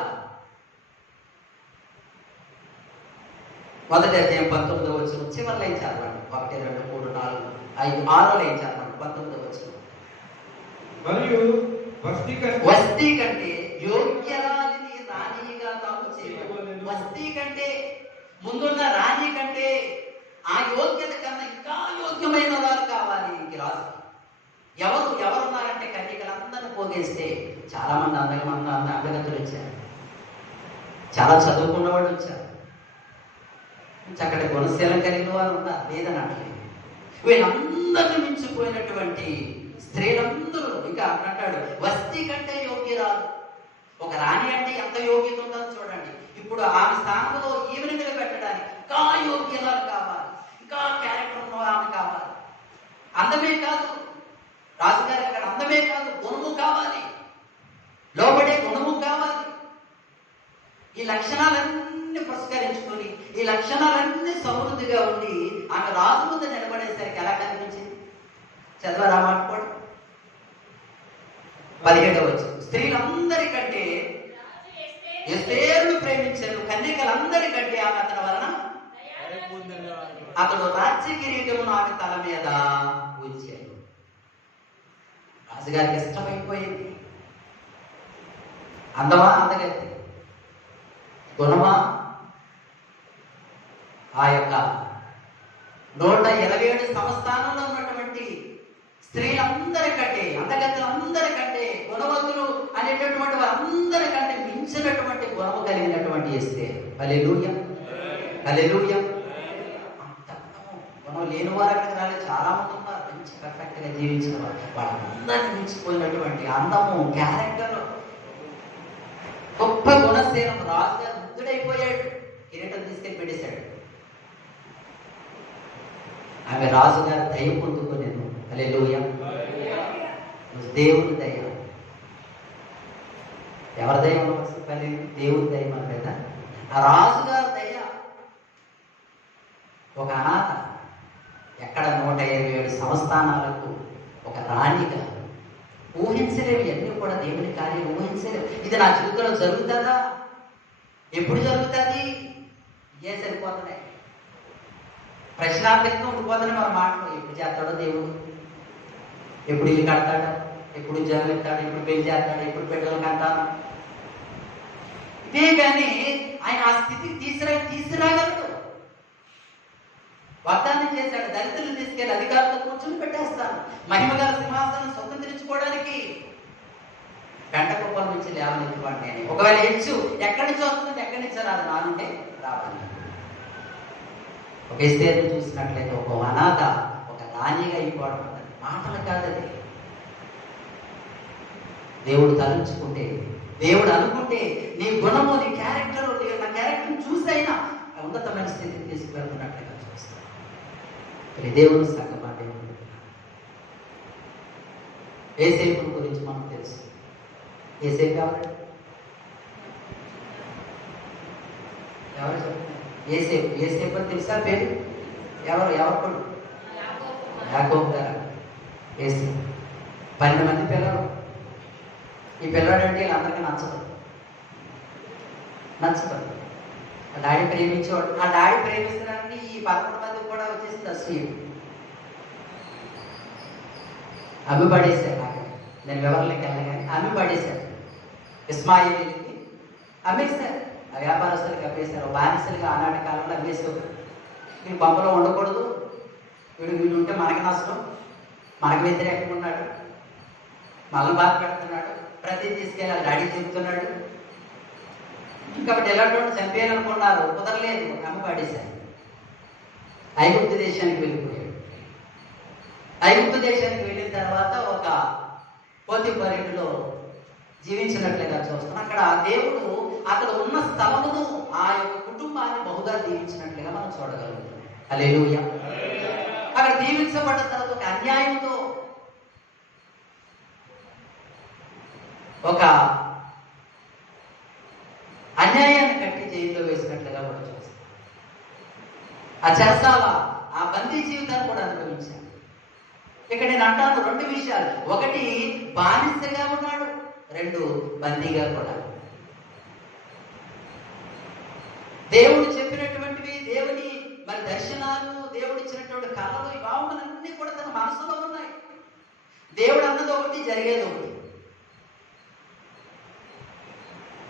మొదటి అధ్యాయం 19వ వచనం చివరి లైన్ చదవండి. 1, 2, 3, 4, 5, 6వ లైన్ చదవండి. 19వ వచనం. మరియు వస్తీ కంటే యోగ్యరాలిని రాణిగా తాము చేయవలెను. వస్తీ కంటే ముందున్న రాణి కంటే ఆ యోగ్యత కన్నా ఇంకా యోగ్యమైన వారు కావాలి ఈ రాజు. ఎవరున్నారంటే కన్యకలందరినీ పోగేస్తే చాలా మంది అందగతులు వచ్చారు, చాలా చదువుకున్న వాళ్ళు వచ్చారు, చక్కటి గుణశీలం కలిగిన వారు ఉన్నారు, లేదనట్లేదు. వీళ్ళందరినీ మించిపోయినటువంటి స్త్రీలందరూ ఇంకా అంటాడు వస్తీ కంటే యోగ్యరాలు. ఒక రాణి అంటే ఎంత యోగ్యత ఉందో చూడండి. ఇప్పుడు ఆమె స్థానంలో ఈమెను నిలబెట్టడానికి ఇంకా యోగ్యరాలు కావాలి, ఇంకా క్యారెక్టర్ ఉన్న ఆమె కావాలి. అందమే కాదు రాజుగారి అక్కడ, అందమే కాదు గుణము కావాలి, లోబడే గుణము కావాలి. ఈ లక్షణాలన్నీ పురస్కరించుకొని, ఈ లక్షణాలన్నీ సమృద్ధిగా ఉండి ఆమె రాజు ముందు నిలబడేసరికి ఎలా కనిపించింది? చదవరా మాట్లాడు. 17వ వచనం. స్త్రీలందరికంటే ఎస్తేరును ప్రేమించారు, కన్యకలందరికంటే ఆమె అతని వలన అతడు రాజ్య కిరీటమును ఆమె తల మీద ఉంచాడు. రాజుగారికి ఇష్టమైపోయింది. అందమా అందగత్తి, గుణమా, ఆ యొక్క 127 సంస్థానంలో ఉన్నటువంటి స్త్రీలందరికంటే, అందగత్తులందరికంటే, గుణవంతులు అనేటటువంటి వారందరికంటే మించినటువంటి గుణము కలిగినటువంటి ఎస్తేరు. హల్లెలూయా, హల్లెలూయా. అంత గుణం లేని వారు అక్కడికి రాలేదు. చాలా మంది ఉన్నారు మంచి పర్ఫెక్ట్గా జీవించిన వారు. వాళ్ళందరినీ మించిపోయినటువంటి అందము, క్యారెక్టర్, గొప్ప గుణశీలం. రాజుగారు ముద్దుడైపోయాడు. కిరీటం తీసుకెళ్ళి పెట్టేశాడు. ఆమె రాజుగారు దయ పొందుకోలేదు. హల్లెలూయా. దేవుని దయ. ఎవరి దయ ఉండవలసిన దేవుని దయ మన మీద. ఆ రాజుగారి దయ. ఒక అనాథ, ఎక్కడ 127 సంస్థానాలకు ఒక రాణిగా. ఊహించలేవు ఇవన్నీ కూడా దేవుని కార్యం ఊహించలేవు. ఇది నా జీవితంలో జరుగుతుందా? ఎప్పుడు జరుగుతుంది? ఏ సరిపోతున్నాయి ప్రశ్నార్థంగా ఉండిపోతానే మన మాటలు. ఎప్పుడు చేస్తాడో దేవుడు, ఎప్పుడు ఇల్లు కడతాడు, ఎప్పుడు ఉద్యోగం ఇస్తాడు, ఎప్పుడు పెళ్లి చేస్తాడు, ఎప్పుడు బిడ్డలు కంటాను. ఇదే కానీ ఆయన ఆ స్థితికి తీసుకురాగలడు. వాగ్దానం చేశాడు, దళితులను తీసుకెళ్ళి అధికారులతో కూర్చొని పెట్టేస్తాను, మహిమగల సింహాసనం స్వతంత్రించుకోవడానికి గంట కుప్పల నుంచి లేవనెత్తుకోండి నేను. ఒకవేళ హెచ్చు ఎక్కడి నుంచి వస్తుంది, ఎక్కడి నుంచి రాదు, నా నుండే రావాలి. ఒక ఎస్తేరుని చూసినట్లయితే ఒక అనాథ, ఒక రాణిగా అయిపోవడం అన్నది మాటలు కాదది. దేవుడు తలుచుకుంటే, దేవుడు అనుకుంటే, నీ గుణము, నీ క్యారెక్టర్, నా క్యారెక్టర్ని చూసైనా ఉన్నతమైన స్థితికి తీసుకువెళ్తున్నట్లుగా చూస్తాను. దేవుని సంగమా, దేవుడు యోసేపు గురించి మనకు తెలుసు. యోసేపు ఎవరు చెప్తున్నారు? యోసేపు అని తెలుసా పేరు? ఎవరు కొడుకు? యాకోబు గారు. యోసేపు 12 మంది పిల్లలు. ఈ పిల్లడు అంటే వీళ్ళందరికీ నచ్చదు. ఆ డాడీ ప్రేమించేవాడు. ఆ డాడీ ప్రేమిస్తున్నాడని ఈ 11 మందికి కూడా వచ్చేసింది అసూయ. అమ్మి పడేశారు. నేను వివరాలకి వెళ్ళగానే అమ్మి పడేశారు. ఇస్మాయిలీకి అమ్మేశారు. ఆ వ్యాపారస్తులకి అమ్మేశారు. బానిసలుగా ఆనాటి కాలంలో అమ్మేసేవారు. వీడు బొమ్మలో ఉండకూడదు, వీడు ఉంటే మనకి నష్టం, మనకు వ్యతిరేకంగా ఉన్నాడు, మళ్ళీ బాధ పెడుతున్నాడు, ప్రతి తీసుకెళ్ళి డాడీ చెబుతున్నాడు. కాబట్టి ఎలాంటి చంపేయాలనుకున్నారు, కుదరలేదు, అమ్మ పాడేశారు. ఐగుప్తు దేశానికి వెళ్ళిపోయాడు. ఐగుప్తు దేశానికి వెళ్ళిన తర్వాత ఒక పోతిఫరీలో జీవించినట్లుగా చూస్తాం. అక్కడ దేవుడు అక్కడ ఉన్న స్థలమును, ఆ యొక్క కుటుంబాన్ని బహుగా దీవించినట్లుగా మనం చూడగలుగుతాం. హల్లెలూయా. అక్కడ దీవించబడ్డ తర్వాత ఒక అన్యాయంతో, ఒక అన్యాయాన్ని కట్టి జైల్లో వేసినట్లుగా కూడా చూస్తాం. ఆ చెరసాల, ఆ బందీ జీవితాన్ని కూడా అనుభవించాను. ఇక్కడ నేను అంటాను 2 విషయాలు. ఒకటి, బానిసగా ఉన్నాడు. 2, బందీగా కూడా. దేవుడు చెప్పినటువంటివి, దేవుని మరి దర్శనాలు, దేవుడు ఇచ్చినటువంటి కళలు, ఈ భావనలన్నీ కూడా తన మనసులో ఉన్నాయి. దేవుడు అన్నది ఒకటి, జరిగేది ఒకటి.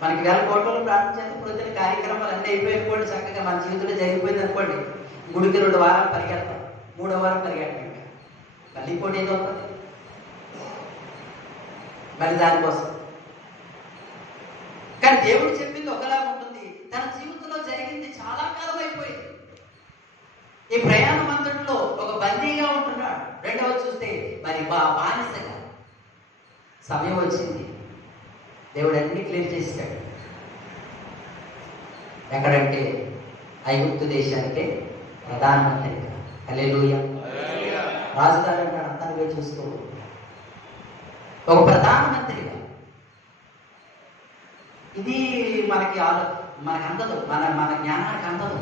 మనకి 1000 కోట్లలో ప్రార్థించేందుకు ప్రతి కార్యక్రమాలు అన్నీ అయిపోయిపోయి చక్కగా మన జీవితంలో జరిగిపోయింది అనుకోండి. గుడికి 2 వారాలు పరిగెడతాం, 3వ వారం పరిగెడతాం, మళ్ళీ ఇంకోటి ఏదో ఉంటుంది, మళ్ళీ దానికోసం. కానీ దేవుడు చెప్పింది ఒకలా ఉంటుంది. తన జీవితంలో జరిగింది చాలా కాలం అయిపోయింది. ఈ ప్రయాణం అంతటిలో ఒక బందీగా ఉంటున్నాడు. 2వది చూస్తే మరి బానిసగా. సమయం వచ్చింది, దేవుడు అన్ని క్లియర్ చేస్తాడు. ఎక్కడంటే ఐగుప్తు దేశానికే ప్రధానమంత్రిగా. హల్లెలూయా. రాజుగారు అంటాడు, అంతా చూస్తూ ఒక ప్రధానమంత్రిగా. ఇది మనకి అందదు, మన జ్ఞానానికి అందదు.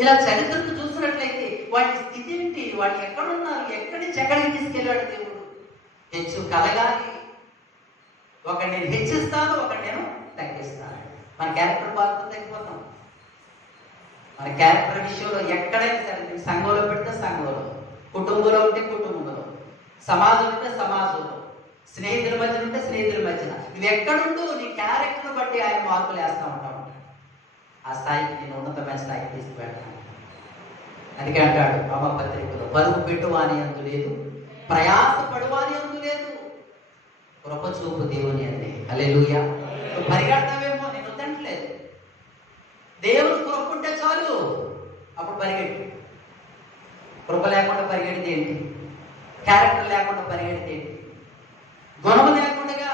ఇలా చరిత్రను చూసినట్లయితే వాటి స్థితి ఏంటి, వాళ్ళు ఎక్కడున్నారు, ఎక్కడి నుంచి ఎక్కడికి తీసుకెళ్ళాడు దేవుడు. హెచ్చు కలగాలి, ఒకటి నేను హెచ్చిస్తాను, ఒకటి నేను తగ్గిస్తాను. మన క్యారెక్టర్ బాగుంటుంది, తగ్గిపోతాం. మన క్యారెక్టర్ విషయంలో ఎక్కడైనా సరే, సంఘంలో పెడితే సంఘంలో, కుటుంబంలో ఉంటే కుటుంబంలో, సమాజం ఉంటే సమాజంలో, స్నేహితుల మధ్యన ఉంటే స్నేహితుల మధ్యన, నువ్వు ఎక్కడుండు నీ క్యారెక్టర్ బట్టి ఆయన మార్పులు వేస్తూ ఉంటావు. ఆ స్థాయికి నేను ఉన్నతమైన స్థాయికి తీసుకువెళ్తాను. అందుకే అంటాడు అమ్మ పత్రికలో, పరుగు పెట్టువాని అందు లేదు, ప్రయాస పడువాని అందు లేదు, కృప చూపు దేవుని అంది. హల్లెలూయా. నువ్వు పరిగెడతావేమో, నేను వద్దంటలేదు. దేవుని కృప ఉంటే చాలు, అప్పుడు పరిగెట్టు. కృప లేకుండా పరిగెడితే ఏంటి? క్యారెక్టర్ లేకుండా పరిగెడితే ఏంటి? గుణం లేకుండా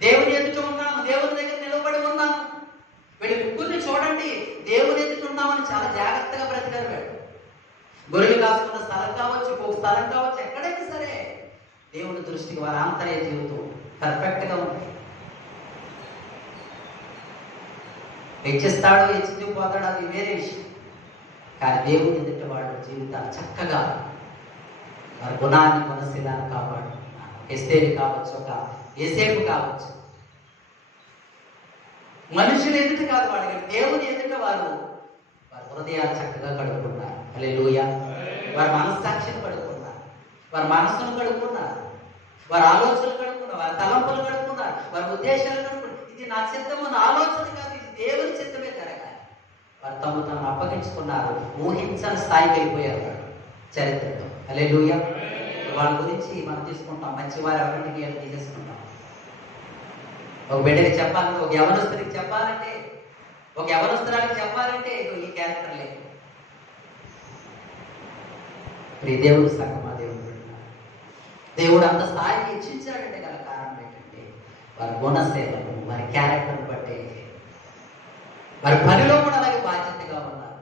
దేవుని ఎదుట ఉన్నాను, దేవుని దగ్గర నిలబడి ఉన్నాను. వీళ్ళ ముగ్గురిని చూడండి, దేవుని ఎదుట ఉన్నామని చాలా జాగ్రత్తగా బ్రతికారు. వీళ్ళు గొర్రెలు కాసుకున్న స్థలం కావచ్చు, ఇంకొక స్థలం కావచ్చు, ఎక్కడైనా సరే దేవుని దృష్టికి వారి ఆంతర్య జీవితం పర్ఫెక్ట్గా ఉంది. హెచ్చిస్తాడు, హెచ్చించిపోతాడు, అది వేరే విషయం. కానీ దేవుని ఎదుట వాళ్ళ జీవితాలు చక్కగా వారి గుణాన్ని గుణశీలాన్ని కాపాడు. ఎస్తేరి కావచ్చు, ఒక ఏసేపు కావచ్చు. మనుషులు ఎదుట కాదు వాడు, దేవుని ఎదుట వారి హృదయాలు చక్కగా కడుక్కున్నారు. హల్లెలూయా. వారి మనస్సాక్షిని కడుక్కున్నారు, వారి మనస్సును కడుక్కున్నారు, వారి ఆలోచనలు కడుక్కున్నారు, వారి తలంపులు కడుక్కున్నారు, వారి ఉద్దేశాలు కడుక్కున్నారు. ఇది నా చిత్తము, నా ఆలోచన కాదు, ఇది దేవుని చిత్తమే జరగాలి. వారు తమ తాను అప్పగించుకున్నారు. ఊహించని స్థాయికి వెళ్ళిపోయారు వాడు చరిత్రలో. హల్లెలూయా. వాళ్ళ గురించి మనం తీసుకుంటాం, మంచివారు ఎవరింటికి వెళ్ళి తీసేసుకుంటాం. ఒక బిడ్డకి చెప్పాలంటే, ఒక యవనస్తుడికి చెప్పాలంటే, ఒక యవనస్తురానికి చెప్పాలంటే ఈ క్యారెక్టర్ లేదు. దేవుడు సంగమా, దేవుడు అంత స్థాయికి హెచ్చించాడంటే గల కారణం ఏంటంటే వారి గుణశీలను, వారి క్యారెక్టర్ని బట్టి, వారి పనిలో కూడా అలాగే బాధ్యతగా ఉన్నారు.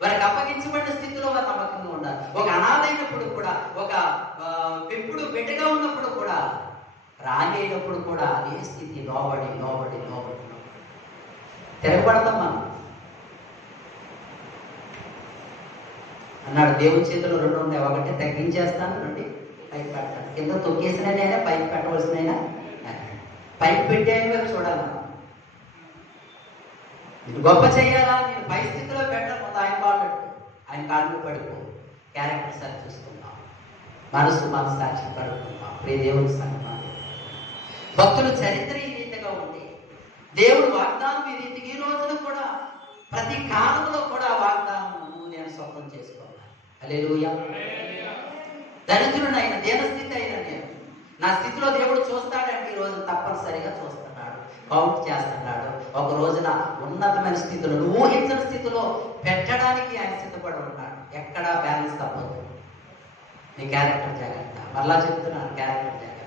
వారికి అప్పగించబడిన స్థితిలో వారు నమ్మకంగా ఉన్నారు. ఒక అనాథైనప్పుడు కూడా, ఒక పెంపుడు బిడ్డగా ఉన్నప్పుడు కూడా, రాణి అయినప్పుడు కూడా అదే స్థితి, లోబడి లోబడి లోబడి తిరగబడతాం మనం. అన్నాడు, దేవుని చేతిలో రెండు ఉన్నాయి, ఒకటి తగ్గించేస్తాను, రెండు పైకి పెట్టాను. కింద తొక్కేసినైనా పైకి పెట్టవలసినైనా పైకి పెట్టేది మీరు చూడాలి. మనం ఇది గొప్ప చేయాలా, నేను పై స్థితిలో పెట్టకపోతే ఆయన కాళ్ళు పడిపో. క్యారెక్టర్ సరి చూసుకుందాం, మనస్సాక్షి పడుకుందాం. ప్రియ దేవుని సంగమా, భక్తుల చరిత్ర ఈ రీతిగా ఉంది. దేవుడు వాగ్దానం ఈ రీతికి ఈ రోజున కూడా, ప్రతి కాలంలో కూడా వాగ్దానం నేను స్వప్నం చేసుకోవాలి. హల్లెలూయా. దరిద్రునైనా, దేనస్థితి అయినా నేను నా స్థితిలో దేవుడు చూస్తాడంటే ఈ రోజు తప్పనిసరిగా చూస్తున్నాడు, కౌంట్ చేస్తున్నాడు. ఒక రోజున ఉన్నతమైన స్థితిలో, ఊహించిన స్థితిలో పెట్టడానికి ఆయన సిద్ధపడి ఉన్నాడు. ఎక్కడా బ్యాలెన్స్ తప్పదు. నీ క్యారెక్టర్ జాగ్రత్త. మళ్ళా చెప్తున్నాను, క్యారెక్టర్ జాగ్రత్త.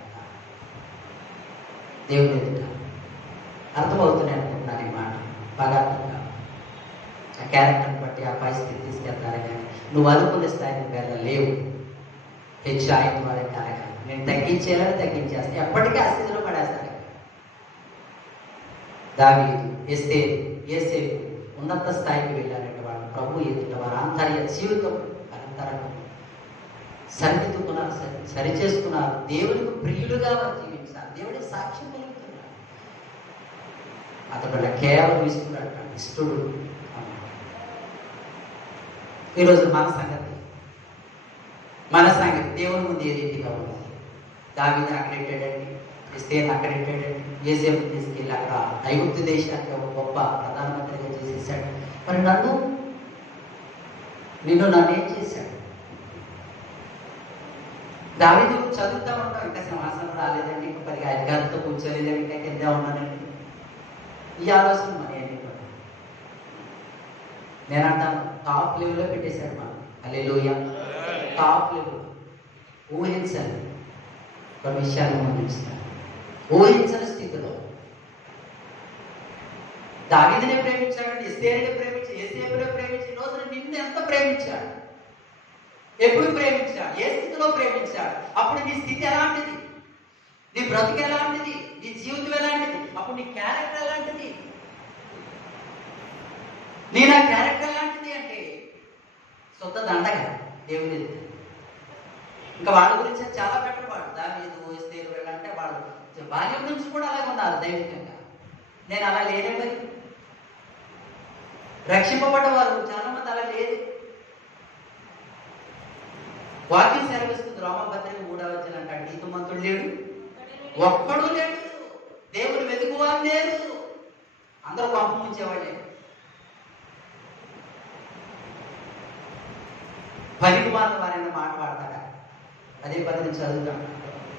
దేవుని ఎదుట అర్థమవుతున్నాయి అనుకుంటున్నాను ఈ మాట బాగా అర్థంగా. ఆ క్యారెక్టర్ని బట్టి ఆ పరిస్థితి తీసుకెళ్తారు. కానీ నువ్వు అనుకునే స్థాయికి వెళ్ళలేవు. హెచ్చు ఆయన ద్వారా కార్యక్రమం నేను తగ్గించేయాలని తగ్గించేస్తాను, ఎప్పటికీ ఆ స్థితిలో పడేస్తాను. దావీదు, ఎస్తేరు, యోసేపు ఉన్నత స్థాయికి వెళ్ళారంటే వాళ్ళు ప్రభు ఎదుట వారి ఆంతర్య జీవితం అంతరంగం సరిదిద్దుకున్నారు, సరి చేసుకున్నారు. దేవునికి ప్రియులుగా వారు జీవించారు, దేవుడికి సాక్ష్యం కలుగుతున్నారు. అతడు కేవలం ఇస్తున్నాడు, ఇష్టడు. ఈరోజు మన సంగతి దేవుని ముందు ఏ రీతిగా ఉంది? దావీదుని అక్కడ పెట్టాడండి, ఎస్తేరుని అక్కడ పెట్టాడండి, యోసేపు తీసుకెళ్ళి అక్కడ ఐగుప్తు దేశానికి ఒక గొప్ప ప్రధానమంత్రిగా చేసేసాడు. మరి నిన్ను ఏం చేశాడు? దావీదు చదువుతూ ఉంటాం, ఇంకా సింహాసనం రాలేదండి, ఇంకా పది అధికారులతో కూర్చోలేదండి, ఇంకా కింద ఉన్నానండి. ఈ ఆలోచన మరి అన్ని నేను అంటాను, టాప్ లెవెల్లో పెట్టేశాడు మనం. హల్లెలూయా. టాప్ లెవెల్ ఊహించాలి, ఒక విషయాన్ని ఊహించాలి. ఊహించని స్థితిలో దావీదునే ప్రేమించాడు, ఎస్తేరుని ప్రేమించాడు, యోసేపునే ప్రేమించి ఈ రోజున నిన్ను ఎంత ప్రేమించాడు, ఎప్పుడు ప్రేమించాడు, ఏ స్థితిలో ప్రేమించాడు. అప్పుడు నీ స్థితి ఎలాంటిది, నీ బ్రతుకు ఎలాంటిది, నీ జీవితం ఎలాంటిది, అప్పుడు నీ క్యారెక్టర్ ఎలాంటిది, నీ నా క్యారెక్టర్ ఎలాంటిది అంటే సొంత దండగా దేవుని. ఇంకా వాళ్ళ గురించి చాలా బెటర్. వాడు దావీదు, ఎస్తేరు వెళ్ళంటే వాడు బాల్యం నుంచి కూడా అలాగే ఉన్నారు దైవికంగా. నేను అలా లేనే, మరి రక్షింపబడ్డ వారు చాలా మంది అలా లేదు. వాక్యం సెలవిస్తుంది. రోమపత్రిక 3వ అధ్యాయం అంటాడు, నీతిమంతుడు లేడు, ఒక్కడు లేడు, దేవుడు వెతుకువారు లేరు, అందరూ పాపం ఉంచేవాళ్ళే. పనికి మాలిన వారైనా మాట్లాడతాడా? అదే పద్ధతి చదువుతాం.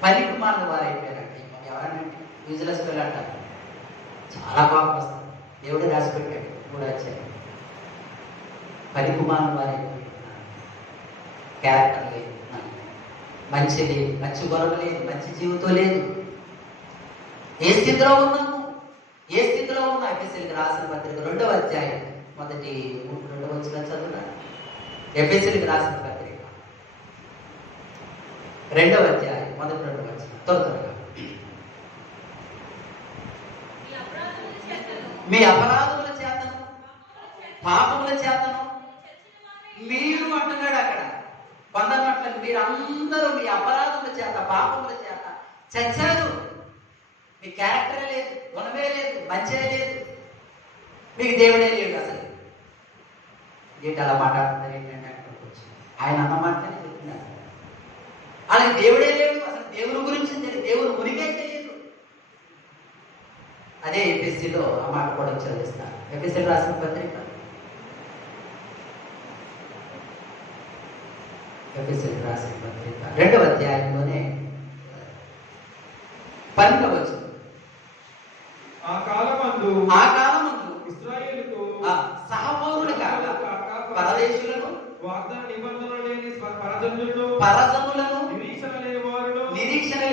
పనికి మాలిన వారు అయిపోయారంటే ఎవరనంటే యూజ్లెస్ పిల్లలు అంటారు. చాలా కోపం వస్తుంది. దేవుడు రాసి పెట్టాడు 3వ అధ్యాయం. పనికి మాలిన వారు అయిపోయారు. క్యారెక్టర్ లేదు, మంచి లేదు, మంచి గొడవ లేదు, మంచి జీవితం లేదు. ఏ స్థితిలో ఉన్నాము? ఏ స్థితిలో ఉన్నా? ఎఫెసీయులకు రాసిన పత్రిక 2వ అధ్యాయం 2వ వచనం చదువుతా. ఎఫెసీయులకు రాసిన పత్రిక 2వ అధ్యాయం 2వ వచనం త్వరగా. మీ అపరాధముల చేతను పాపముల చేతను మీరు అంటున్నాడు అక్కడ. కొందరు మీరు అందరూ మీ అపరాధముల చేత పాపముల చేత చచ్చారు. మీ క్యారెక్టరే లేదు, గుణమే లేదు, మంచే లేదు, మీకు దేవుడే లేడు. అసలు ఏంటి అలా మాట్లాడుతున్నారు ఏంటంటే అనుకోవచ్చు. ఆయన అన్నమాటనే చెప్తున్నారు. అలాగే దేవుడే లేడు, అసలు దేవుని గురించి తెలియదు, దేవుని ఉనికే తెలియదు. అదే ఎఫెసీలో ఆ మాట కూడా చదివిస్తారు. ఎఫెసీలో రాసిన పత్రిక ఎఫెసీయులకు రాసిన పత్రిక 2వ అధ్యాయంలోనే 12వ వచనం. ఆ కాలమందు ఇశ్రాయేలుకు సహపౌరులు కాక పరదేశులను వాగ్దాన నిబంధనలు లేని పరజనులను నిరీక్షణ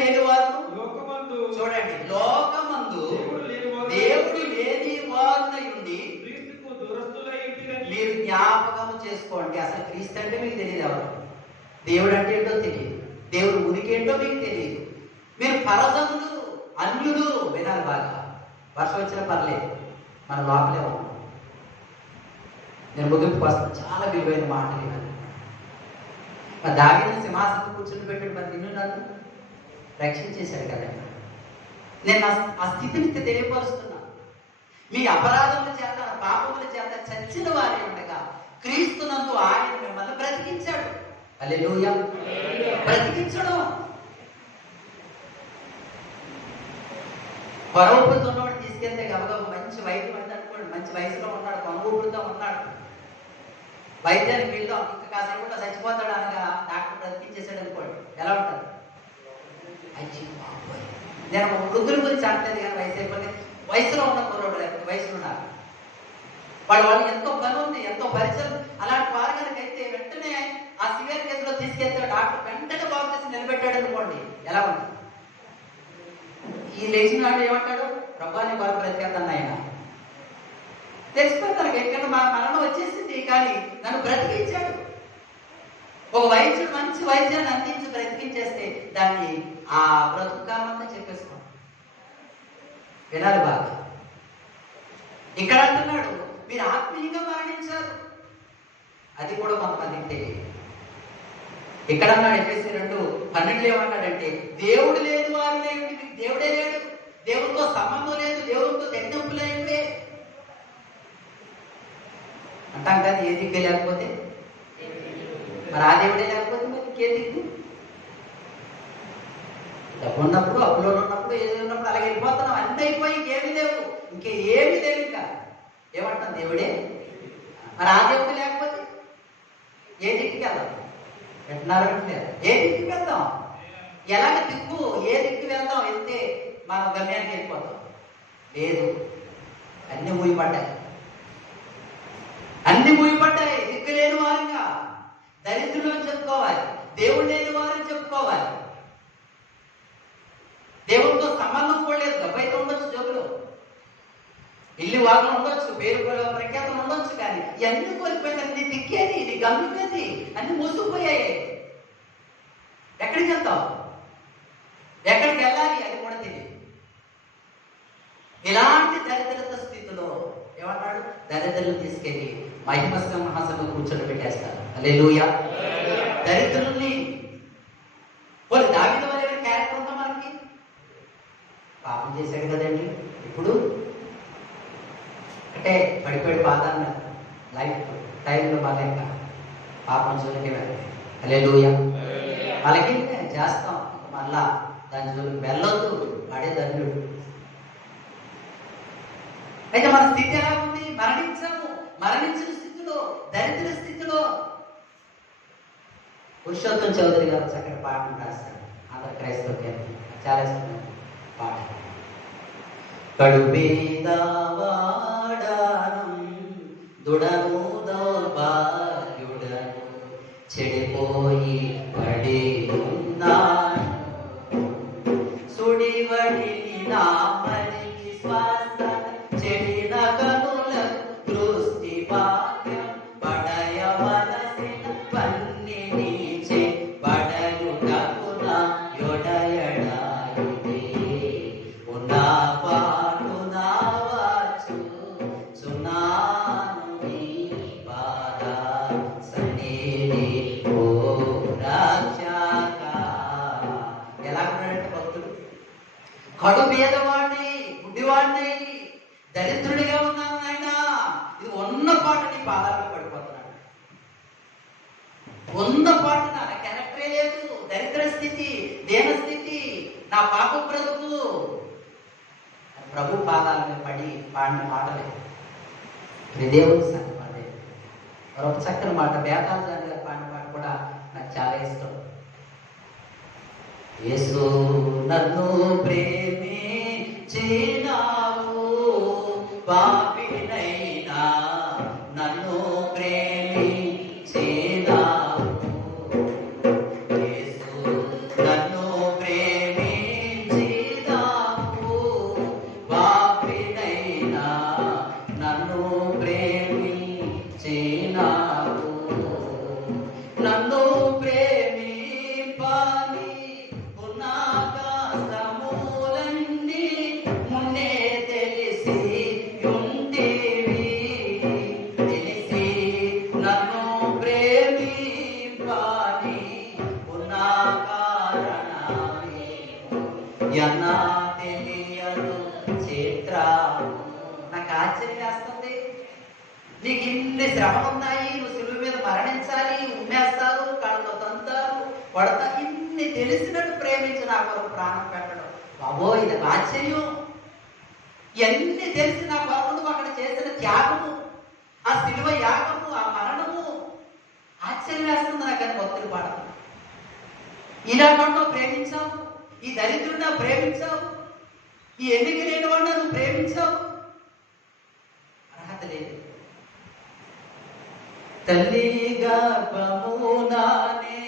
లేని వారు లోకమందు చూడండి, లోకమందు దేవుడు లేని వారునై ఉండి క్రీస్తుకు దూరస్తులై ఉంటిరని మీరు జ్ఞాపకం చేసుకోండి. అసలు క్రీస్తు అంటే మీకు తెలియదు, ఎవరు దేవుడు అంటే ఏంటో తెలియదు, దేవుడు ఉనికి ఏంటో మీకు తెలియదు. మీరు పరజనులు, అన్యులు. వినాలి బాగా, వర్షం వచ్చినా పర్లేదు, మన లోపలే ఉన్నాం. నేను ముగింపుకు వస్తాను. చాలా విలువైన మాటలు ఇవన్నీ. మరి దావీదుని సింహాసనం కూర్చొని పెట్టాడు, మరి నిన్ను నన్ను రక్షించేశాడు కదండి. నేను ఆ స్థితిని తెలియపరుస్తున్నా. మీ అపరాధముల చేత పాపముల చేత చచ్చిన వారి ఉండగా క్రీస్తునందు ఆయన మిమ్మల్ని బ్రతికించాడు. హల్లెలూయా. బ్రతికించడం. కొరవూపుతో ఉన్నవాడు తీసుకెళ్తే గబగబ మంచి వైద్యం అంటే అనుకోండి, మంచి వయసులో ఉన్నాడు, కొనవూపుతో ఉన్నాడు, వైద్యానికి వెళ్దాం, ఇంకా కాసేపు చచ్చిపోతాడు అనగా డాక్టర్ బ్రతికించేసాడు అనుకోండి, ఎలా ఉంటుంది? నేను ఒక వృద్ధుల గురించి అంటలేదు కానీ వయసు అయిపోతే వయసులో ఉన్న కుర్రోడు, లేకపోతే వయసులో ఉన్నారు వాళ్ళు ఎంతో పని ఉంది, ఎంతో పరిచయం. అలాంటి వారు కనుకైతే వెంటనే ఆ సివియర్ కేసులో తీసుకెళ్తే డాక్టర్ వెంటనే బాగు చేసి నిలబెట్టాడు అనుకోండి, ఎలా ఉంటుంది? ఈ లేచిన నాడు ఏమంటాడు? ప్రభాని కొరకు బ్రతికేద్దాను ఆయన. తెలిసిపోతాను ఎక్కడ మా మరణం వచ్చేసింది, కానీ నన్ను బ్రతికించాడు. ఒక వైద్యుడు మంచి వైద్యాన్ని అందించి బ్రతికించేస్తే దాన్ని ఆ బ్రతుకు కాలంతా చెప్పేసుకోండి. వినాలి బాగా. ఇక్కడ అంటున్నాడు మీరు ఆత్మీయంగా మరణించారు. అది కూడా కొంతమందికి తెలియదు. ఇక్కడ అన్నాడు ఎఫెసీ 2:12 ఏమన్నాడంటే దేవుడు లేని వారు లేడు, మీకు దేవుడే లేడు, దేవుడితో సంబంధం లేదు, దేవుడితో తెగింపు లేనివే అంటాం కదా. ఏ దిక్కు లేకపోతే మరి ఆ దేవుడే లేకపోతే మరి ఇంకే దిక్కు? డబ్బు ఉన్నప్పుడు, అప్పులో ఉన్నప్పుడు, ఏది ఉన్నప్పుడు అలాగే వెళ్ళిపోతున్నాం. అన్నీ అయిపోయి ఏమీ లేవు, ఇంకే ఏమీ లేవు. ఇంకా ఏమంటాం? దేవుడే. మరి ఆ దేవుడు లేకపోతే ఏ దిక్కుకి వెళ్దాం? పెట్టలేదు. ఏ దిక్కు వెళ్దాం? ఎలాగ దిక్కు? ఏ దిక్కు వెళ్దాం? వెళ్తే మనం గమ్యానికి వెళ్ళిపోతాం. లేదు, అన్ని మూయపడ్డాయి, అన్ని మూయపడ్డాయి. దిక్కు లేని వారంగా దరిద్రులు అని చెప్పుకోవాలి, దేవుడు లేని వారని చెప్పుకోవాలి. దేవుడితో సంబంధం కూడా లేదు. డబ్బైతే ఉండొచ్చు, జోబులో ఇల్లు వాళ్ళు ఉండొచ్చు, పేరు ప్రఖ్యాతం ఉండొచ్చు, కానీ ఇవన్నీ కోల్పోయింది. నీ దిక్కేది, నీ గమ్యమేది, అన్ని మూసుకుపోయాయి. ఎక్కడికి వెళ్తావు? ఎక్కడికి వెళ్ళాలి? అది కూడా తెలియదు. ఇలాంటి దరిద్రత స్థితిలో ఏమన్నాడు? దరిద్రులను తీసుకెళ్ళి మహిమ సింహాసనంలో కూర్చొని పెట్టేస్తారు. హల్లెలూయా. దరిద్రుల్ని పోనీ దావీదు వలె క్యారెక్టర్ ఉందా మనకి? పాపం చేశాడు కదండి. ఇప్పుడు అంటే పడిపోయి పాదాన్ని లైఫ్ టైంలో బాగా పాపం చూడకే వెళ్ళాలి. హల్లెలూయా. వాళ్ళకి చేస్తాం, మళ్ళా దాని జోలికి వెళ్ళొద్దు, వాడే ధన్యుడు. అయితే మన స్థితి ఎలా ఉంది? మరణించాము. మరణించిన స్థితిలో, దరిద్ర స్థితిలో పురుషోత్తం చౌదరి గారు చక్కటి పాటను రాస్తారు. ఆంధ్ర క్రైస్తవ కేంద్రం చాలా ఇష్టమైన పాట. కడుపేదవాడానం దుడను దౌర్భాగ్యుడను చెడిపోయి పడి ఉన్నాను, సుడివడిని నా మదికి శ్వాస చెడిన కనుల దృష్టి భాగ్యం పడయ మనసిన పన్ని నీచే పడయుటకున యొడయడాయుడే ఉన్నా పాటు నా వచ్చు సునాను నీ పాద సన్నిధి ఓ రక్షక. ఎలా ఉన్నాడంటే భక్తుడు? కడు పేదవాడిని, గుడ్డివాడిని, దరిద్రుడిగా ఉన్నాను ఆయన. ఇది ఉన్న పాట నీ పాదాలకు పడిపోతున్నాడు. ఉన్న పాట నా క్యారెక్టరే లేదు, దరిద్ర స్థితి, దేన స్థితి, నా పాప బ్రతుకు. ప్రభు పాదాల మీద పడి పాడిన పాటలే దేవుడి సంగతి పాడే. మరొక చక్కని మాట బేతాళ జాతి గారు పాడిన పాట కూడా నాకు చాలా ఇష్టం. యేసు నన్ను ప్రేమించినావు, పాపినైనా నన్ను ప్రేమించినావు. యేసు నన్ను ప్రేమించినావు, పాపినైనా నన్ను ప్రేమించినావు. నన్ను ప్రేమింపని పునాకాశములన్నీ మున్నే తెలిసి ఉంటివి, తెలిసి నన్ను ప్రేమింపని పునాకారణమే ఎన్న తెలియదు చిత్రము. నాకు ఆశ్చర్యం వేస్తుంది. నీకు ఇన్ని శ్రమలు ఉన్నాయి, నువ్వు సిలువ మీద మరణించాలి, ఉమ్మేస్తారు, కాళ్ళతో తంతారు, కొడతా, ఇన్ని తెలిసినట్టు ప్రేమించి నా కొరకు ప్రాణం పెట్టడం, బాబో ఇది ఆశ్చర్యం. ఇవన్నీ తెలిసి నా కొరకు నువ్వు అక్కడ చేసిన త్యాగము, ఆ సిలువ యాగము, ఆ మరణము ఆశ్చర్యం వేస్తుంది నాకు. అని భక్తులు పాడతాను. ఇలాంటి ప్రేమించావు, ఈ దరిద్రుడిని ప్రేమించావు, ఈ ఎన్నిక లేని వాడిని నువ్వు ప్రేమించావు. అర్హత లేదు. తల్లి గర్భమునానే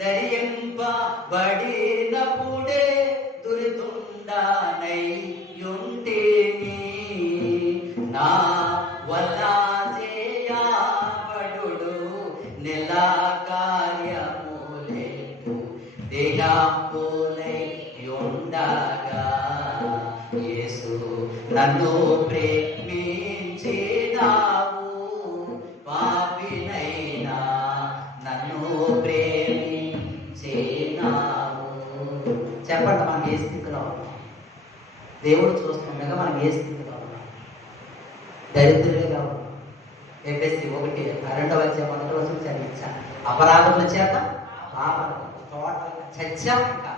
ధరింపబడినప్పుడే దురితుండనై యుంటిని, నా వల్ల చేయబడు నెల కార్యములేపు దేహంబులై ఉండగా, యేసు నన్ను ప్రేమించినావు, పాపినైనా నన్ను ప్రేమించినావు. చెప్పండి, మనం ఏ స్థితిలో ఉన్నాం? దేవుడు చూస్తుండగా మనం ఏ స్థితిలో ఉన్నాం? దరిద్రులుగా ఉన్నాం. ఎఫెసీ 1:2 చదివించాను. అపరాధముల చేత టోటల్గా చచ్చాం. ఇంకా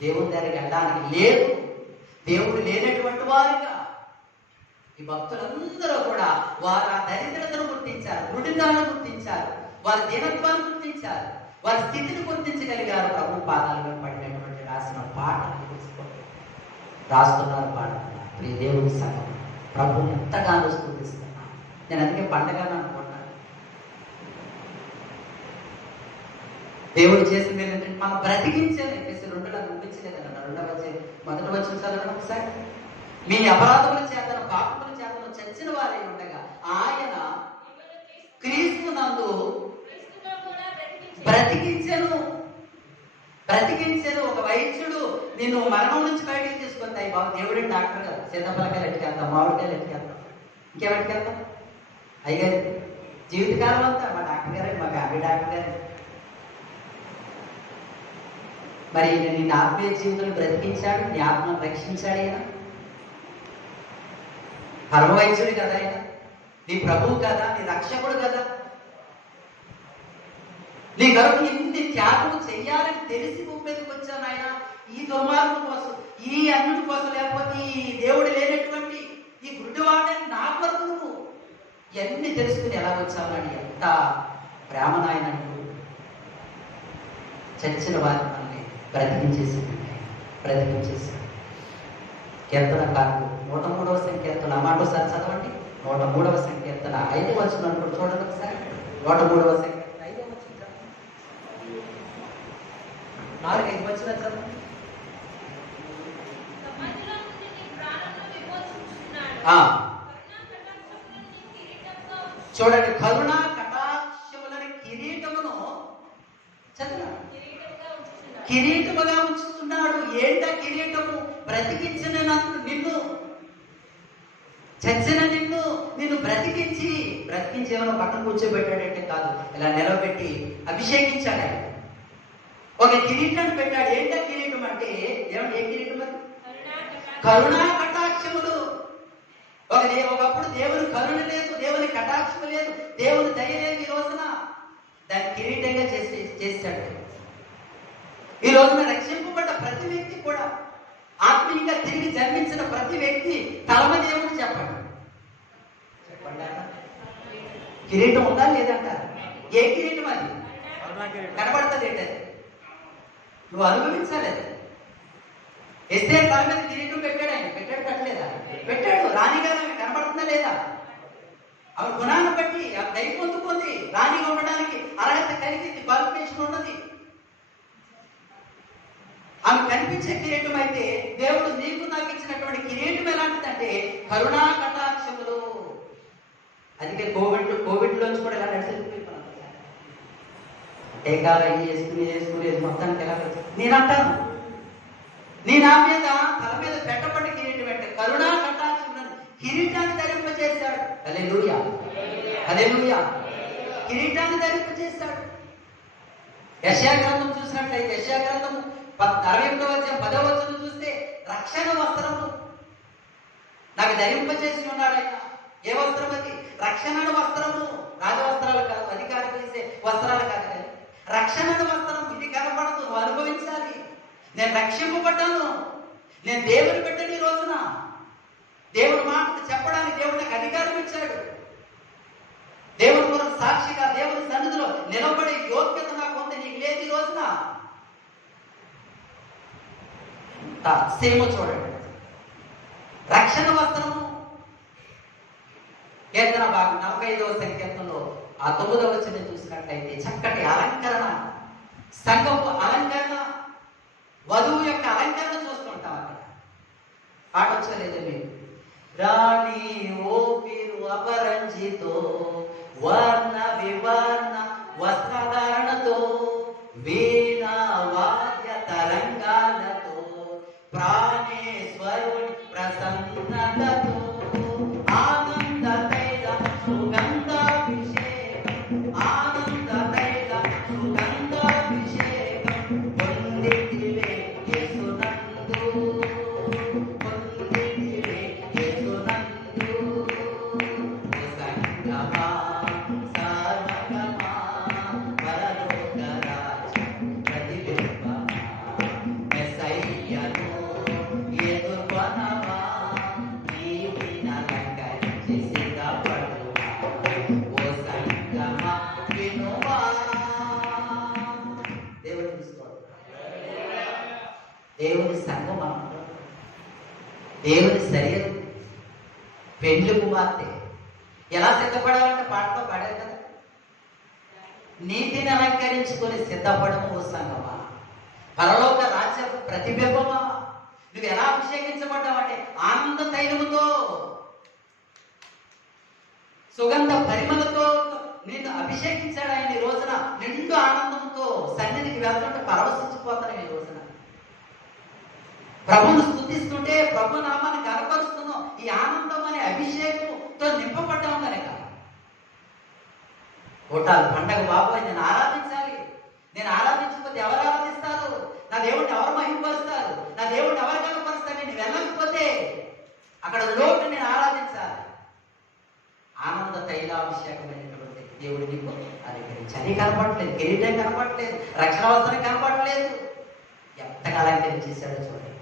దేవుడి దగ్గరికి వెళ్ళడానికి లేదు. దేవుడు లేనటువంటి వారుగా ఈ భక్తులందరూ కూడా వారు ఆ దరిద్రతను గుర్తించారు, గుడిదాన్ని గుర్తించారు, వారి దీనత్వాన్ని గుర్తించారు, వారి స్థితిని గుర్తించగలిగారు. ప్రభు పాదాలను పడినటువంటి రాసిన పాటలు రాస్తున్నారు. పాట ప్రియ దేవుడి సంఘం ప్రభుని ఎంతగానో స్తుతిస్తున్నాను. నేను అందుకే పండగని అనుకుంటాను. దేవుడు చేసింది ఏంటంటే మనం బ్రతికించాను. ఎఫెసీ 2 ముగించలేదన్న 1వ వచనం చదవడం ఒకసారి. మీ అపరాధముల చేతను పాపముల చేతను చచ్చిన వారై ఉండగా ఆయన క్రీస్తునందు బ్రతికించెను. బ్రతికించెను. ఒక వైద్యుడు నిన్ను మరణం నుంచి బయటికి తీసుకొస్తాయి. బాబు దేవుడి డాక్టర్ కదా, సీతాఫలకాయలు ఎట్టుకెళ్తాం, మామిడికాయలు ఎట్టుకెళ్తాం, ఇంకేమెట్టుకెళ్తాం. అయ్యారు జీవితకాలం అంతా మా డాక్టర్ గారే, మా ఫ్యామిలీ డాక్టర్ గారే. మరి నీ ఆత్మీయ జీవితం బ్రతికించాడు, నీ ఆత్మను రక్షించాడు. ఆయన పరమ వైద్యుడు కదా, ఆయన నీ ప్రభువు కదా, నీ రక్షకుడు కదా. నీ కొరకు ఇన్ని త్యాగం చెయ్యాలని తెలిసి భూమికి వచ్చాను ఆయన. ఈ దుర్మార్గం కోసం, ఈ అన్నిటి కోసం, లేకపోతే ఈ దేవుడు లేనటువంటి ఈ గుడ్డివాడని నా కొరకు నువ్వు ఇవన్నీ తెలుసుకుని ఎలా వచ్చామని ఎంత ప్రేమ నాయన. చచ్చిన వారిని మనల్ని బ్రతికించేసి కీర్తనకారులు 103వ సంకీర్తన ఆ మాట ఒకసారి చదవండి. 103వ సంకీర్తన 5వ వచనం అనుకుంటూ చూడండి ఒకసారి. 103వ సంకీర్తన 5వ వచనం 4-5 వచనాలు చదవండి. చూడండి, కరుణా కటాక్షములని కిరీటమును చదువు కిరీటముగా ఉంచుతున్నాడు. ఏంటా కిరీటము? బ్రతికించిన నిన్ను, చచ్చిన నిన్ను బ్రతికించి ఏమైనా పక్కన కూర్చోబెట్టాడంటే కాదు, ఇలా నిలబెట్టి అభిషేకించాడు ఆయన. ఒక కిరీటాన్ని పెట్టాడు. ఏంటా కిరీటం అంటే ఏ కిరీటం అది? కరుణా కటాక్షములు. ఒకప్పుడు దేవుని కరుణ లేదు, దేవుని కటాక్షము లేదు, దేవుని దయ లేదు. ఈ రోజున దాన్ని కిరీటంగా చేశాడు. ఈ రోజున రక్షింపబడ్డ ప్రతి వ్యక్తి కూడా, ఆత్మీయంగా తిరిగి జన్మించిన ప్రతి వ్యక్తి తలమ దేవుడు చెప్పండి. కిరీటం ఉందా లేదంటారు? ఏ కిరీటం అది? కనబడుతుంది ఏంటది? నువ్వు అనుభవించాలి. ఎస్ఏ తల మీద కిరీటం పెట్టాడు ఆయన. పెట్టలేదా? పెట్టాడు. రాణిగారు ఆమె కనబడుతుందా లేదా? ఆమె గుణాన్ని బట్టి ఆమె దయ పొందుకుంది, రాణిగా ఉండడానికి అర్హత కలిగింది, క్వాలిఫికేషన్ ఉన్నది. ఆమె కనిపించే కిరీటం అయితే దేవుడు నీకు నాకు ఇచ్చినటువంటి కిరీటం ఎలాంటిదంటే కరుణా కటాక్షములు. అందుకే కోవిడ్లోంచి కూడా ఎలా నడిచిపోయిపోయినాను. టీకాలు అయ్యి వేసుకుని మొత్తానికి ఎలా నేను అంటాను, నీ నా మీద తల మీద పెట్టబడి కిరీటం అంటే కరుణా కటాక్షములను కిరీటాన్ని ధరింపజేశాడు. హల్లెలూయా, హల్లెలూయా. కిరీటాన్ని ధరింపజేశాడు. యెషయా గ్రంథం చూసినట్లయితే యెషయా గ్రంథం 68వ అధ్యాయం 10వ వచనం చూస్తే రక్షణ వస్త్రము నాకు ధరింపజేసి ఉన్నాడు ఆయన. ఏ వస్త్రం అది? రక్షణ వస్త్రము. రాజవస్త్రాలు కాదు, అధికారులు వేసే వస్త్రాలు కాదు, కానీ రక్షణ వస్త్రం. ఇది కనపడదు, నువ్వు అనుభవించాలి. నేను రక్షింపబడ్డాను, నేను దేవుని బిడ్డని. ఈ రోజున దేవుడి మాటలు చెప్పడానికి దేవుడు నాకు అధికారం ఇచ్చాడు. దేవుడి కొరకు సాక్షిగా దేవుని సన్నిధిలో నిలబడే యోగ్యత నాకు ఉంది. నీకు లేదు ఈ రోజున. సేమ చూడండి, రక్షణ వస్త్రము. కీర్తన భాగం 45వ సంకీర్తనలో ఆ 9వ వచనం చూసినట్లయితే చక్కటి అలంకరణ, సంఘపు అలంకరణ, వధువు యొక్క అలంకరణ చూస్తుంటాం అక్కడ. పాట వచ్చలేదు మీరు? రాణి ఓ పీరు అపరంజితో వర్ణ వివర్ణ వస్త్రధారణతో వీణ వాద్య తరంగాలతో ప్రాణేశ్వరుని ప్రసన్నతతో ఆనంద తైల సుగంధాభిషేకం, ఆనంద తైల సుగంధాభిషేకం పొందితివే యేసునందు, పొందితివే యేసునందు. సంగమా సర్వగమా పరలోక రాజ్యం ప్రతిబింబమా మెస్సయ్యను ఎదుర్కొనవా, నీవిని అలంకరించి సిద్ధపడుమా. ఓ సంగమా వినుమా. దేవుని స్తోత్రం. దేవుని సంఘం అన్నమాట. దేవుని శరీరం, పెండ్లి కుమార్తె. ఎలా సిద్ధపడాలంటే పాటలో పాడారు కదా, నీతిని అలంకరించుకొని సిద్ధపడము ఓ సంగమా. పరలోక రాజ్య ప్రతిబింబమా. నువ్వు ఎలా అభిషేకించబడ్డావంటే ఆనంద తైలముతో, సుగంధ పరిమళతో నిన్ను అభిషేకించాడు ఆయన. ఈ రోజున నిండు ఆనందంతో సన్నిధికి వెళ్తుంటే పరవశించిపోతాను. ఈ రోజున ప్రభువును స్తుతిస్తుంటే, ప్రభు నామాన్ని కనపరుస్తున్నాం. ఈ ఆనందం అనే అభిషేకంతో నింపబడ్డాం కనుక కోటాలు పండగ బాబు నేను ఆరాధించాలి. నేను ఆరాధించకపోతే ఎవరు ఆరాధిస్తారు? నా దేవుడిని ఎవరు మహిమపరుస్తారు? నా దేవుడిని ఎవరు కనపరుస్తారు? నేను వెళ్ళకపోతే అక్కడ లోటు నేను ఆరాధించాలి. ఆనంద తైలాభిషేకమైనటువంటి దేవుడు నీకు అలంకరించి అది కనపడలేదు, కిరీటం కనపడలేదు, రక్షణ వస్త్రం కనపడలేదు. ఎంతగా అలంకరించేశాడో చూడండి.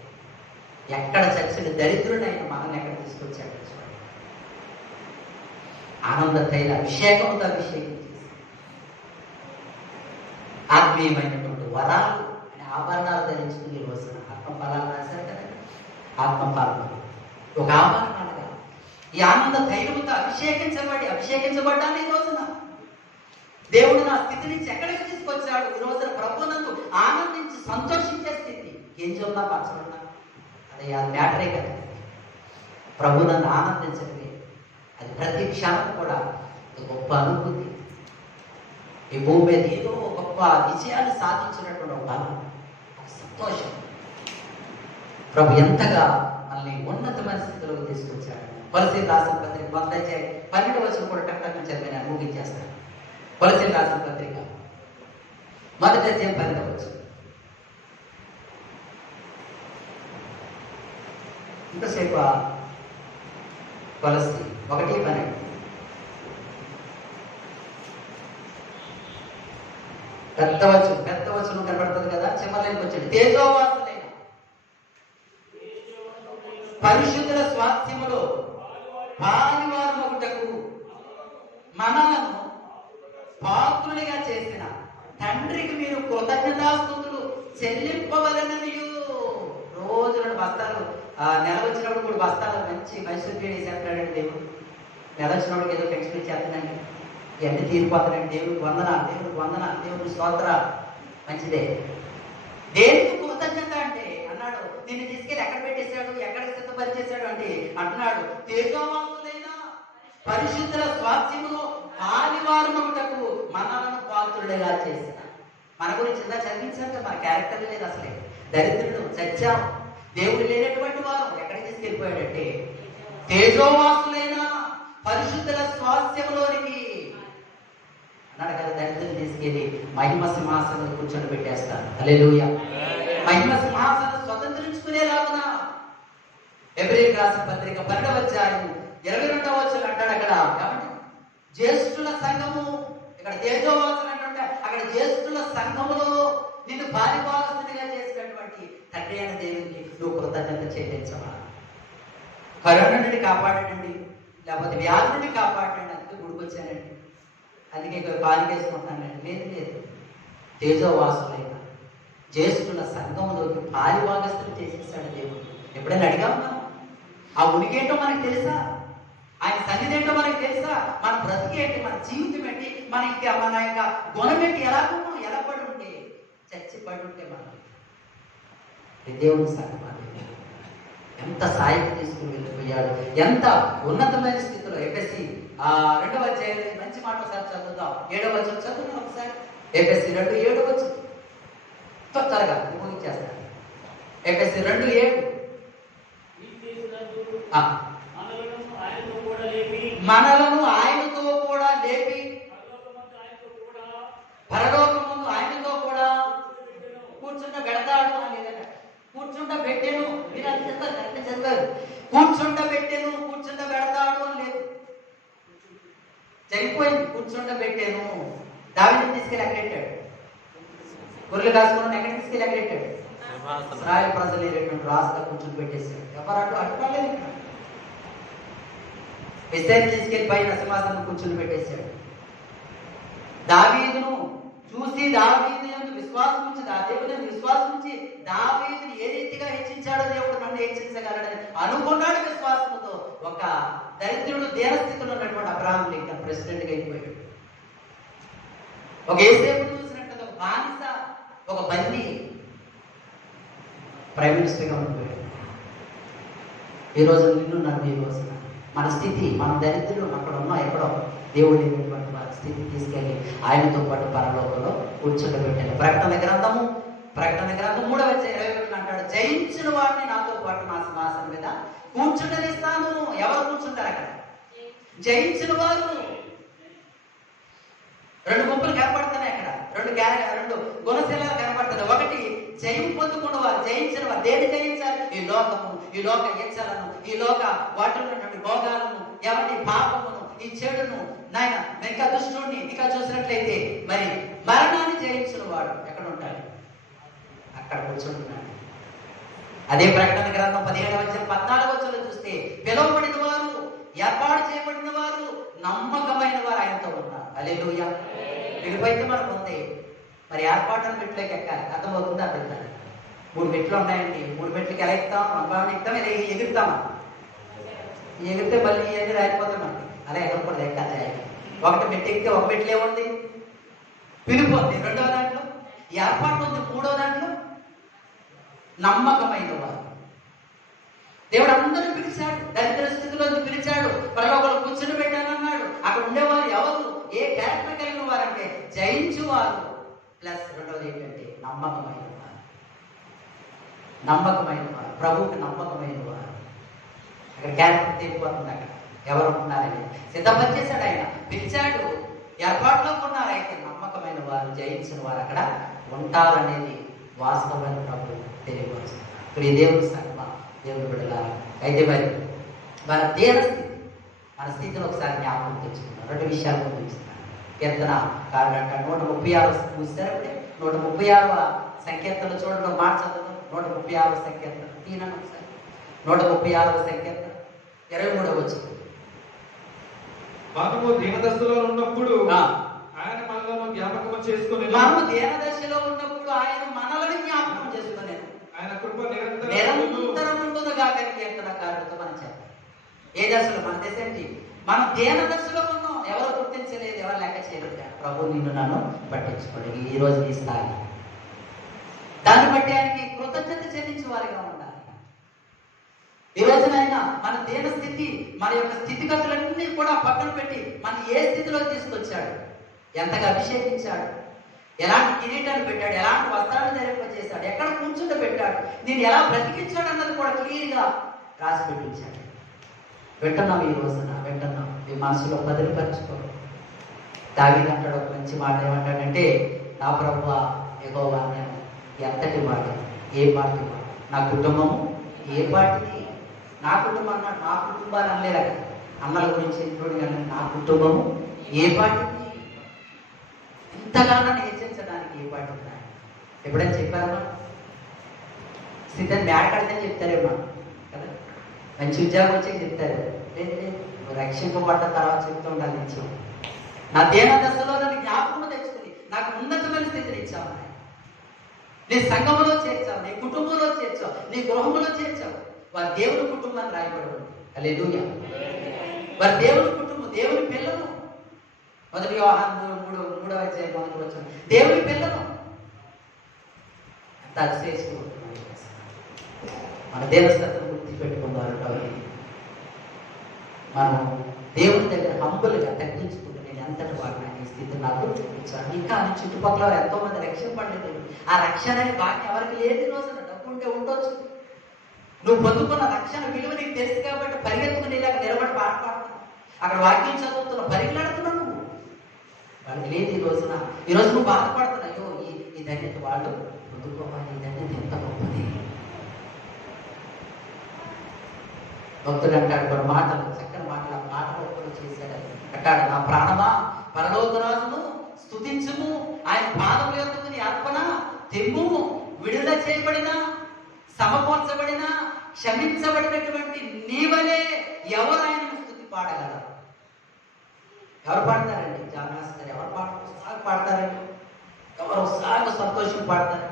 ఎక్కడ చచ్చిన దరిద్రుడైన మనల్ని ఎక్కడ తీసుకొచ్చాడో చూడండి. ఆనంద తైల అభిషేకంతో అభిషేకం చేసి ఆత్మీయమైనటువంటి వరాలు అనే ఆభరణాలు ధరించుకుని ఈ రోజున ఆత్మఫలాలు రాశారు కదండి. ఆత్మఫలాలు ఒక ఆభరణాలుగా ఈ ఆనంద తైలముతో అభిషేకించబడ్డాను ఈ రోజున. దేవుడు నా స్థితి నుంచి ఎక్కడికి తీసుకొచ్చాడు? ఈ రోజున ప్రభువునందు ఆనందించి సంతోషించే స్థితి. గింజున్నా పచ్చలున్నా అది మ్యాటరే కదా. ప్రభువునందు ఆనందించడమే అది ప్రతి క్షణం కూడా గొప్ప అనుభూతి. ఈ భూమి మీద ఏదో గొప్ప విజయాలు సాధించినటువంటి ఒక బలం, ఒక సంతోషం. ప్రభు ఎంతగా మనల్ని ఉన్నతమైన స్థితిలోకి తీసుకొచ్చాడు. కొలసీలు రాసిన పత్రిక 12 కూడా టక్కని చదివిన ముగించేస్తాను. కొలసీలు రాసిన పత్రిక 12 ఇంతసేపు కొలసి 1:12 పెద్ద వచనం కనబడుతుంది కదా. చివరికి వచ్చాడు. తేజోవాసులైన పరిశుద్ధుల స్వాస్థ్యములో పాలువారమగుటకు మనలను పాత్రులుగా చేసిన తండ్రికి మీరు కృతజ్ఞతాస్తుతులు చెల్లింపవలననియు. రోజు 2 బస్తాలు నెల వచ్చినప్పుడు 3 బస్తాలు మంచి మైసూర్ పీడి వేసేస్తున్నాడండి దేవుడు. నెల వచ్చినప్పుడు ఏదో పెన్షన్ ఇచ్చేస్తున్నాండి, ఇవన్నీ తీరిపోతున్నాయండి. దేవుడికి వందనాలు, దేవుడికి స్తోత్ర. మంచిదే. దేవుడికి కృతజ్ఞత అంటే అన్నాడు, నిన్ను తీసుకెళ్ళి ఎక్కడ పెట్టేశాడు, ఎక్కడ సిద్ధపరిచేశాడు అంటే అంటున్నాడు, తేజోవాసులైన పరిశుద్ధుల స్వాస్థ్యములో పాలివారముటకు మనలను పాత్రులుగా చేసిన. మన గురించి ఇందా చదివించాక మన క్యారెక్టర్ లేదు అసలే. దరిద్రుడు, సత్యం, దేవుడు లేనటువంటి వారు ఎక్కడికి తీసుకెళ్ళిపోయాడంటే తేజోవాసులైన పరిశుద్ధుల స్వాస్థ్యంలోనికి అన్నాడు కదా. దరిద్రుని తీసుకెళ్ళి మహిమ సింహాసనం కూర్చొని పెట్టేస్తాను. హల్లెలూయా. మహిమ సింహాసనం స్వతంత్రించుకునేలాగున హెబ్రీయులకు రాసిన పత్రిక 12:22 అంటాడు అక్కడ. కాబట్టి జ్యేష్ఠుల సంఘము, ఇక్కడ తేజోవాసులు అంటే అక్కడ జ్యేష్ఠుల సంఘములో నిన్ను పాలిభాగస్తునిగా చేసినటువంటి తండ్రి అయిన దేవునికి నువ్వు కృతజ్ఞత చెల్లించవా? కరోనా నుండి కాపాడండి, లేకపోతే వ్యాధి నుండి కాపాడండి, అందుకే గుడికొచ్చానండి, అందుకే పాలికేసుకుంటున్నానండి. లేదు. తేజోవాసులైన జ్యేష్ఠుల సంఘంలోకి పాలిభాగస్తులు చేసేసాడు దేవుడు. ఎప్పుడైనా అడిగామా? ఆ ఉనికేంటో మనకు తెలుసా? ఆయన సన్నిధి ఏంటో మనకు తెలుసా? మన బ్రతికేంటి, మన జీవితం ఏంటి, మన యొక్క గుణం ఏంటి, ఎలా పడి ఉంటే, చచ్చి పడి ఉంటే మనం దేవుని సంఘం ఎంత సాయం తీసుకుని వెళ్ళిపోయాడు, ఎంత ఉన్నతమైన స్థితిలో. ఎఫెసీ 2 మంచి మాట ఒకసారి చదువుతాం. 7వ చదువుతాం ఒకసారి. ఎఫెసీ 2:7 త్వరగా ముగించేస్తాను. ఎఫెసీ 2:7 మనలను ఆయనతో కూడా లేపి పరలోకమందు ఆయనతో కూడా కూర్చుంట పెడతాడు అని లేదంట, కూర్చుంట పెట్టాను. మీరు అది చదివారు. కూర్చుంట పెట్టాను, కూర్చుంట పెడతాడు అని లేదు. చనిపోయింది, కూర్చుంట పెట్టాను. దావీదుని తీసుకెళ్ళి ఎక్కడెట్టాడు? గొర్రెలు కాసుకున్నాను ఎక్కడికి తీసుకెళ్ళి ఎక్కడెట్టాడు? ఇశ్రాయేలు ప్రజలు లేనటువంటి రాజుగా కూర్చుని పెట్టేశాడు. ఎవరు అడ్డుకోలేదు. ఇక్కడ ఎస్తేరుని తీసుకెళ్లి పైన సింహాసనం కూర్చుని పెట్టేశాడు. దావీదును చూసి దావీదు విశ్వాసం ఉంచి, దేవుని విశ్వాసం ఉంచి దావీదుని ఏ రీతిగా హెచ్చించాడో దేవుడు నన్ను హెచ్చించగలడని అనుకున్నాడు విశ్వాసంతో. ఒక దరిద్రుడు దేనస్థితిలో ఉన్నటువంటి అబ్రహాం లింకన్ ప్రెసిడెంట్ గా అయిపోయాడు. ఒక ఏసేపు చూసినట్టు ఒక బానిస, ఒక బందీ ప్రైమ్ మినిస్టర్గా ఉండిపోయాడు. ఈ రోజు నిన్ను నన్ను, ఈ రోజున మన స్థితి, మన దరిద్రులు అక్కడ ఉన్నా ఎక్కడో దేవుడు లేనటువంటి వారి స్థితి తీసుకెళ్ళి ఆయనతో పాటు పరలోకంలో కూర్చోబెట్టాను. ప్రకటన గ్రంథం 3:22 అంటాడు, జయించిన వాడిని నాతో పాటు నా సింహాసనం మీద కూర్చుంటనిస్తాను. ఎవరు కూర్చుంటారు అక్కడ? జయించిన వారు. 2 గుంపులు కనపడుతున్నాయి అక్కడ, 2 గుణశీలాలు కనపడుతున్నాయి. ఒకటి జయం పొందుకున్న వారు, జయించిన వారు. దేన్ని జయించాలి? ఈ లోకము, ఈ లోక ఇచ్చలను, ఈ లోక వాటిలో ఉన్నటువంటి భోగాలను, ఎవరి పాపమును, ఈ చెడును, నాయన ఇంకా దుష్టుడిని ఇంకా చూసినట్లయితే మరి మరణాన్ని జయించిన వాడు ఎక్కడ ఉంటాడు? అక్కడ కూర్చుంటున్నాడు. అదే ప్రకటన గ్రంథం 17:14 చూస్తే పిలువబడిన వారు, ఏర్పాటు చేయబడిన వారు, నమ్మకమైన వారు ఆయనతో ఉన్నారు. హల్లెలూయా. పిలుపైతే మనకు ఉంది, మరి ఏర్పాటును మెట్లోకి ఎక్కాలి. అర్థమవుతుందా? అర్థం 3 మెట్లు ఉన్నాయండి. 3 మెట్లకి ఎలా ఎక్కుతాం? మనం ఎక్కుతాం, ఇలా ఎగురుతామా? ఎగిరితే మళ్ళీ ఇవన్నీ రాయిపోతాం మనకి. అలా ఎగరకూడదు, ఎక్కాలి. ఒకటి మెట్టు ఎక్కితే ఒక మెట్లు ఏముంది? పిలుపు ఉంది. 2వ దాంట్లో ఏర్పాటు ఉంది. 3వ దాంట్లో నమ్మకమైన వారు. దేవుడు అందరూ పిలిచాడు, దరిద్ర స్థితిలో పిలిచాడు, పరలోకంలో కూర్చుని పెట్టానన్నాడు. అక్కడ ఉండేవారు ఎవరు? ఏ క్యారెక్టర్ కలిగిన వారంటే జయించువారు ప్లస్ 2వది ఏంటంటే నమ్మకమైన వారు. నమ్మకమైన వారు, ప్రభువుకి నమ్మకమైన వారు. అక్కడ క్యారెక్టర్ తెలిపోతుంది. అక్కడ ఎవరు ఉన్నారని సిద్ధపరిచేశాడు ఆయన. పిలిచాడు, ఏర్పాటులో ఉన్నారు. అయితే నమ్మకమైన వారు, జయించిన వారు అక్కడ ఉంటారనేది వాస్తవమైన ప్రభు తెలియవచ్చు. ఇప్పుడు ఈ దేవుడి సంగమ, దేవుడు బిడ్డలారా, అయితే మరి మన దేన స్థితి, మన స్థితిని ఒకసారి జ్ఞాపకం తెచ్చుకున్నాం. 2 విషయాలు గుర్తిస్తున్నాను. కీర్తన కారణంట 136 చూస్తారంటే 136వ సంకీర్తనలు చూడండి. ఒక మాట చదువుతాం. 136వ సంకీర్తన తీయనని ఒకసారి. 136వ సంకీర్తన 23వ వచనం. మనము దీనదశలో ఉన్నప్పుడు ఆయన మనలను జ్ఞాపకం చేసుకుని, మనము దీనదశలో ఉన్నప్పుడు ఆయన మనలను జ్ఞాపకం చేసుకునే ఆయన కృప నిరంతరం కీర్తనకారుడితో మనం చెప్పాలి. ఏ దశలో? మన దశ ఏంటి? మనం దేన దశలో ఉన్నాం. ఎవరు గుర్తించలేదు, ఎవరు లెక్క చేయలేదు. ప్రభు నిన్ను నన్ను పట్టించుకోండి. ఈ రోజు నీ స్థాయి, దాన్ని బట్టి ఆయనకి కృతజ్ఞత చెల్లించే వారిగా ఉండాలి. ఈ రోజునైనా మన దేన స్థితి, మన యొక్క స్థితిగతులన్నీ కూడా పక్కన పెట్టి మన ఏ స్థితిలో తీసుకొచ్చాడు, ఎంతగా అభిషేకించాడు, ఎలాంటి కిరీటాన్ని పెట్టాడు, ఎలాంటి వస్త్రాన్ని ధరింపజేశాడు, ఎక్కడ కూర్చుంటే పెట్టాడు, నేను ఎలా బ్రతికించాడు అన్నది కూడా క్లియర్గా రాసి పెట్టించాడు. వింటున్నాం. ఈ రోజున వింటున్నాం. ఈ మనసులో భద్రపరచుకో. దావీదు అంటాడు ఒక మంచి మాట. ఏమంటాడంటే, నా ప్రభువా యెహోవా నేను ఎంతటి వాడు, ఏ పార్టీ వాడు, నా కుటుంబము ఏ పార్టీ. నా కుటుంబం అన్నాడు, నా కుటుంబాన్ని అనలేదు అక్కడ. అన్నల గురించి ఇంట్లోని నా కుటుంబము ఏ పార్టీ, ఇంతగా నన్ను హెచ్చరించడానికి ఏ పార్టీ. ఎప్పుడైనా చెప్పారమ్మా? స్థితిని మేడకడితే చెప్తారేమో కదా, మంచి ఉద్యోగం వచ్చి చెప్తారు. లేదు లేదు, రక్షింపబడ్డ తర్వాత చెప్తూ ఉండాలి. ఇచ్చావు నా దేన దశలో నన్ను జ్ఞాపకం తెచ్చుకుని నాకు ఉన్నతమైన స్థితిని ఇచ్చావు. నీ సంఘంలో చేర్చావు, నీ కుటుంబంలో చేర్చావు, నీ గృహంలో చేర్చావు. వారి దేవుని కుటుంబాన్ని రాయబడి ఉంది. హల్లెలూయా. వారి దేవుని కుటుంబం, దేవుని పిల్లలు. 1 యోహాను 3వ అధ్యాయం 1వ వచనం, దేవుని పిల్లలు. అంత అతిశయిస్తూ మన దేవస్థానం గుర్తి పెట్టుకున్నారు. మనం దేవుని దగ్గర హంబులుగా తగ్గించుకుంటే, నేను ఎంతటి వాడిని ఈ స్థితి నాకు ఇచ్చాను. ఇంకా చుట్టుపక్కల ఎంతో మంది రక్షణ పడలేదు. ఆ రక్షణ అనే భాగ్యం ఎవరికి లేదు. ఈ రోజున డబ్బు ఉంటే ఉండొచ్చు. నువ్వు పొందుకున్న రక్షణ విలువ నీకు తెలుసు కాబట్టి పరిగెత్తుకుని ఇలాగ నిలబడి పాట పాడుతున్నావు, అక్కడ వాక్యం చదువుతున్నావు, పరిగెలాడుతున్నావు. నువ్వు వాళ్ళకి లేదు ఈ రోజున. ఈ రోజు నువ్వు బాధపడుతున్నావు, అయ్యో ఈ ధన్యత వాళ్ళు పొందుకోవాలి, ఈ ధన్యత ఎంత గొప్పది. భక్తుడు అంటాడు కొన్ని మాటలు, చక్కని మాటలు, ఆ మాట ఒక్కడు చేశాడు. అంటాడు, నా ప్రాణమా పరలోకరాజును స్తుతించుము, ఆయన పాదముల యొద్దకు నీ అర్పణ తెమ్ముము. విడుదల చేయబడిన, సమకూర్చబడిన, క్షమించబడినటువంటి నీవలే ఎవరు ఆయనను స్తుతి పాడగలరు? ఎవరు పాడతారండి? జానాస్ గారు ఎవరు పాడతారండి? ఎవరు ఉత్సాహంగా సంతోషం పాడతారు,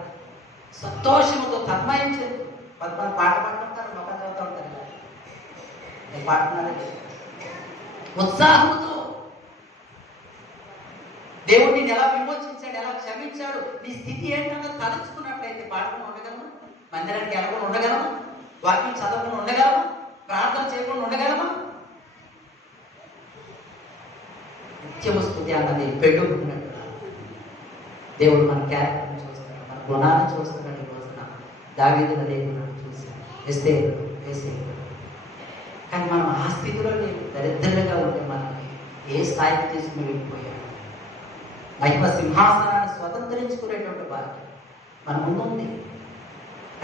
సంతోషంతో తన్మయం చెందు. కొంతమంది పాట పాడుతుంటారు, మొక్క చదువుతూ ఉంటారు. నేను పాడుతున్నానండి ఉత్సాహంతో. దేవుడు నేను ఎలా విమోచించాడు, ఎలా క్షమించాడు, నీ స్థితి ఏంటన్నా తలుచుకున్నట్లయితే పాడుకుని ఉండగలము, మందిరానికి వెళ్ళకుండా ఉండగలమా, వాక్యం చదవకుండా ఉండగలమా, ప్రార్థన చేయకుండా ఉండగలమా? నిత్యము స్థుతి అన్నది పెట్టుకున్నట్టు దేవుడు మన క్యారెక్టర్ని చూస్తున్నాడు, మన గుణాన్ని చూస్తున్నాడు. ఈ రోజున దావీదును దేవుడు చూశాడు, వేసే. కానీ మనం ఆ స్థితిలో నేను దరిద్రంగా ఉంటే మనల్ని ఏ స్థాయికి తీసుకుని వెళ్ళిపోయాడు. మహిమ సింహాసనాన్ని స్వతంత్రించుకునేటువంటి భాగ్యం మన ముందుంది.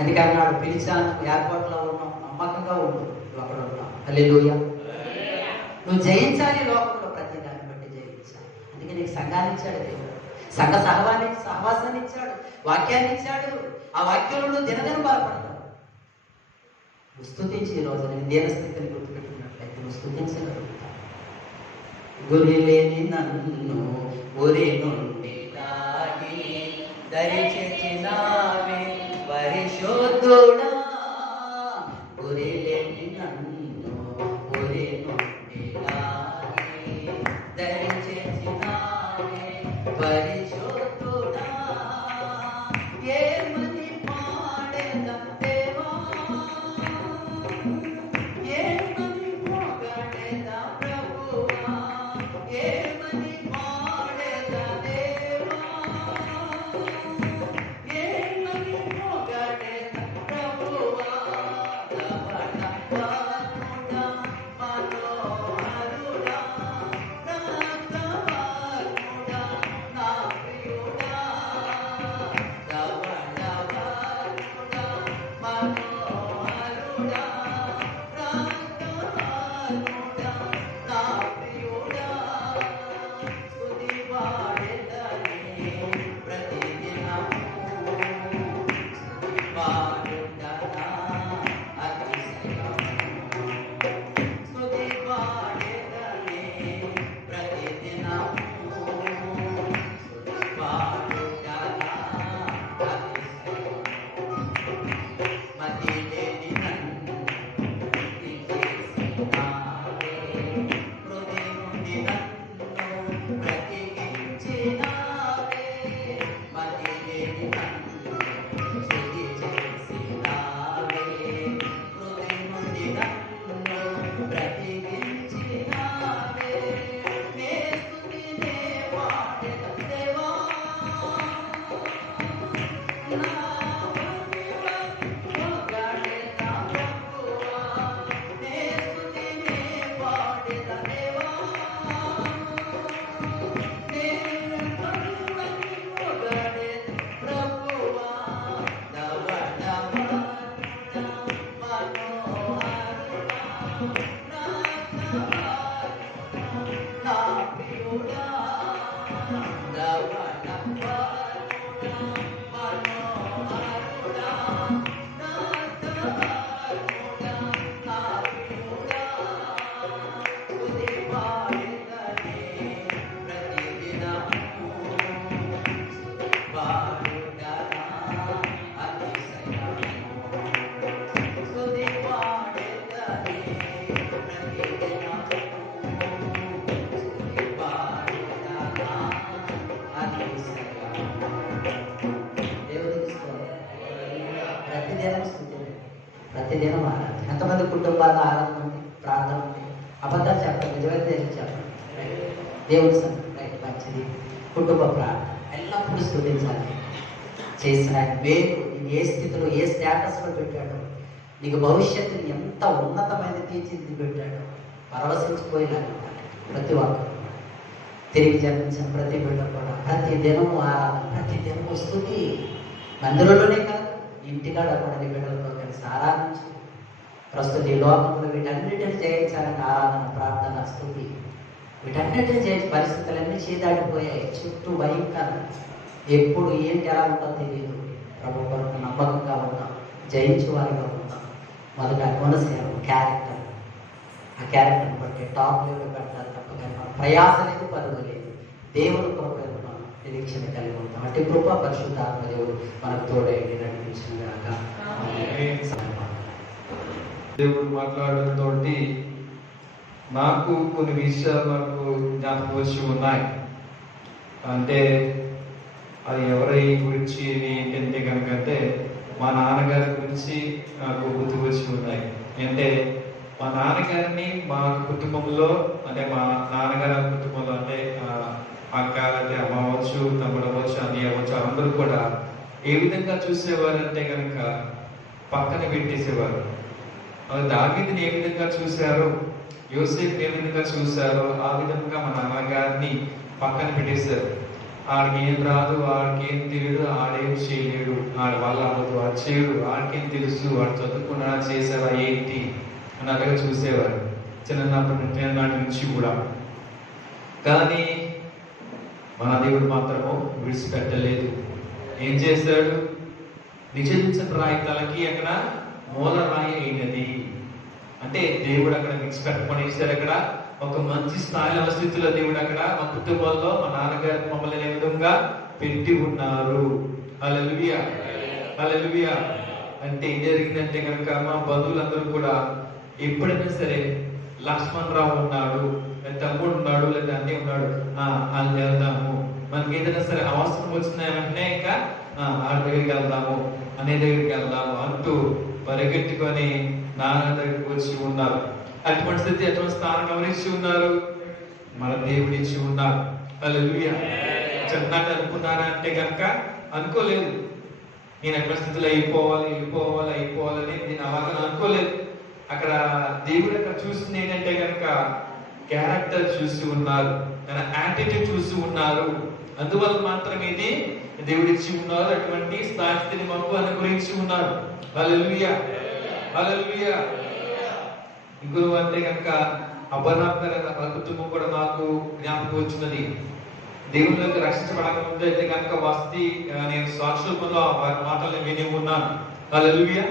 అందుకని నాడు పిలిచాను, ఏర్పాట్లో ఉన్నాం, నమ్మకంగా ఉండు, నువ్వు అక్కడ ఉన్నావు. హల్లెలూయా. నువ్వు జయించాలి లోకం సంఘాన్ని ఇచ్చాడు దేవుడు. సంఘ సహవాసాన్ని ఇచ్చాడు, వాక్యాన్ని ఇచ్చాడు. ఆ వాక్యంలో దినదిన బలపడతాడు. నువ్వు స్తుతించి ఈ రోజు నేను దీనస్థితిని గుర్తుపెట్టుకున్నట్లయితే నువ్వు స్తుతించగలుగుతావు. గురి లేని నన్ను ఉరి నుండి లాగి దరి చేసినావే పరిశోధుడా. గురి లేని నన్ను ఉరి నుండి లాగి దరి చేసినావే పరిశోధుడా. ఏమని పాడేదం దేవా, ఏమని పొగడేదా ప్రభువా, ఏమని పాడేదా దేవా, ఏమని పొగడేదా ప్రభువా. రమణవారుడా మనోహరుడా రక్తవారుడా నా ప్రియుడా. రమణవారుడా మనోహరుడా రక్తవారుడా నా ప్రియుడా. స్తుతి పాడెదనే ప్రతిదినము, స్తుతి పాడుటనా అతిశయము. స్తుతి పాడెదనే ప్రతిదినము, స్తుతి పాడుటనా అతిశయము. మతి లేని నన్ను మృతి చేసినావే, మృతి నుండి నన్ను బ్రతికించినావే. మతి లేని నన్ను స్తుతి చేసినావే, మృతి నుండి నన్ను బ్రతికించినావే. నే స్తుతినే పాడెదం దేవా, నా మహిమ పొగడెదా ప్రభువా. నే స్తుతినే పాడెదం దేవా, నే మహిమ పొగడెదా ప్రభువా. రమణవారుడా మనోహరుడా రక్తవారుడా నా ప్రియుడా. రమణవారుడా మనోహరుడా రక్తవారుడా నా ప్రియుడా. స్తుతి పాడెదనే ప్రతిదినము, స్తుతి పాడుటనా అతిశయము. స్తుతి పాడెదనే ప్రతిదినము, స్తుతి పాడుటనా అతిశయము. దేవునికి స్తోత్రం. ప్రతిదినం స్తుతి, ప్రతిదినం ఆరాధన. ఎంతమంది కుటుంబాల్లో ఆరాధన ఉంది, ప్రార్థన ఉంది? అబద్ధాలు చెప్పండి, నిజమైన దేవుడు చెప్పండి. దేవుడి సంగతి రైట్, మంచిది. కుటుంబ ప్రార్థన ఎల్లప్పుడూ స్తుతించాలి. చేసిన మేలు నేను ఏ స్థితిలో ఏ స్టేటస్లో పెట్టాడో, నీకు భవిష్యత్తుని ఎంత ఉన్నతమైన తీర్చిది పెట్టాడో పరవశించిపోయేలాగా ఉండాలి. ప్రతి ఒక్కరు తిరిగి జన్మించిన ప్రతి బిడ్డ కూడా ప్రతి దినము ఆరాధన, ప్రతి దినము స్తుతి. మందిరంలోనే కాదు, ఇంటికాడ కూడా నీ బిడ్డలతో కలిసి ఆరాధించు. ప్రస్తుత ఈ లోకంలో వీటన్నిటిని జయించాలని ఆరాధన, ప్రార్థన, స్తుతి వీటన్నిటిని చేయించి పరిస్థితులన్నీ చీదాటిపోయాయి. చుట్టూ భయంకరం, ఎప్పుడు ఏంటి ఎలా ఉంటుందో తెలియదు. ప్రభు కొరకు నమ్మకంగా ఉంటాం, జయించు వారిగా ఉంటాం. మొదట మనసేవం క్యారెక్టర్, ఆ క్యారెక్టర్ని బట్టి టాప్ లెవెల్ పెట్టాలి తప్ప కానీ మన ప్రయాస లేదు, పరుగు లేదు. దేవుడు కృప మనం నిరీక్షణ కలిగి ఉంటాం. అట్టి కృప పరిశుద్ధాత్మ దేవుడు మనకు తోడైంది నడిపించిన గాక. దేవుడు మాట్లాడడంతో నాకు కొన్ని విషయాలు నాకు జ్ఞాపకం వచ్చి ఉన్నాయి. అంటే అది ఎవరి గురించి ఏంటంటే కనుక అంటే మా నాన్నగారి గురించి నాకు గుర్తు వచ్చి ఉన్నాయి. అంటే మా నాన్నగారిని మా కుటుంబంలో, అంటే మా నాన్నగారి కుటుంబంలో అంటే అక్క అంటే అమ్మ అవ్వచ్చు, తమ్ముడు అవ్వచ్చు, అన్నయ్య అవ్వచ్చు, అందరూ కూడా ఏ విధంగా చూసేవారు అంటే కనుక పక్కన పెట్టేసేవారు. దావీదుని ఏ విధంగా చూశారో, యోసేపుని ఏ విధంగా చూశారో ఆ విధంగా మా నాన్నగారిని పక్కన పెట్టేశారు. ఆడికి ఏం రాదు, ఆడికి ఏం తెలియదు, ఆడేం చేయలేడు, ఆడి వల్ల అవ్వదు, ఆడు చేయడు, ఆడికేం తెలుసు, వాడు చదువుకున్నా చేసావా ఏంటి అన్నట్టుగా చూసేవారు చిన్ననాటి నుంచి కూడా. కానీ మన దేవుడు మాత్రము విడిచిపెట్టలేదు. ఏం చేశాడు? నిషేధించిన రాయి తలకి అక్కడ మూల రాయి అయినది. అంటే దేవుడు అక్కడ విడిచిపెట్టమనేసారు. అక్కడ ఒక మంచి స్థాయిలో స్థితిలో దేవుడు అక్కడ మా కుటుంబంలో మా నాన్నగారు మమ్మల్ని ఏ విధంగా పెట్టి ఉన్నారు. హల్లెలూయా, హల్లెలూయా. అంటే ఏం జరిగిందంటే కనుక మా బంధువులందరూ కూడా ఎప్పుడైనా సరే లక్ష్మణ్ రావు ఉన్నాడు, తమ్ముడు ఉన్నాడు, లేదా అన్నీ ఉన్నాడు, వాళ్ళు వెళ్దాము, మనకి ఏదైనా సరే అవసరం వచ్చిన వెంటనే ఇంకా ఆ దగ్గరికి వెళ్దాము, అనే దగ్గరికి వెళ్దాము అంటూ పరిగెట్టుకొని నాన్న దగ్గరికి వచ్చి ఉన్నారు. అటువంటి స్థితి, అటువంటి స్థానం ఎవరిచ్చి ఉన్నారు? మన దేవుడిచ్చి ఉన్నారు. హల్లెలూయా. చిన్నట్టు అనుకున్నారా అంటే కనుక అనుకోలేదు. నేను ఎటువంటి స్థితిలో అయిపోవాలని నేను అలాగే అనుకోలేదు. అక్కడ దేవుడు అక్కడ చూస్తుంది ఏంటంటే కనుక క్యారెక్టర్ చూసి ఉన్నారు, తన యాటిట్యూడ్ చూసి ఉన్నారు. అందువల్ల మాత్రమే ఇది దేవుడిచ్చి ఉన్నారు. అటువంటి స్థాయిని మాకు అనుగ్రహించి ఉన్నారు. హల్లెలూయా, హల్లెలూయా. ఇంకొక అంటే కనుక అబ్రహాము గారి కుటుంబం కూడా నాకు జ్ఞాపకం వచ్చినది. దేవుళ్ళకి రక్షించబడక ముందు అయితే కనుక వస్తీ నేను సాక్షుల్లో వారి మాటలు విని ఉన్నాను. హల్లెలూయా.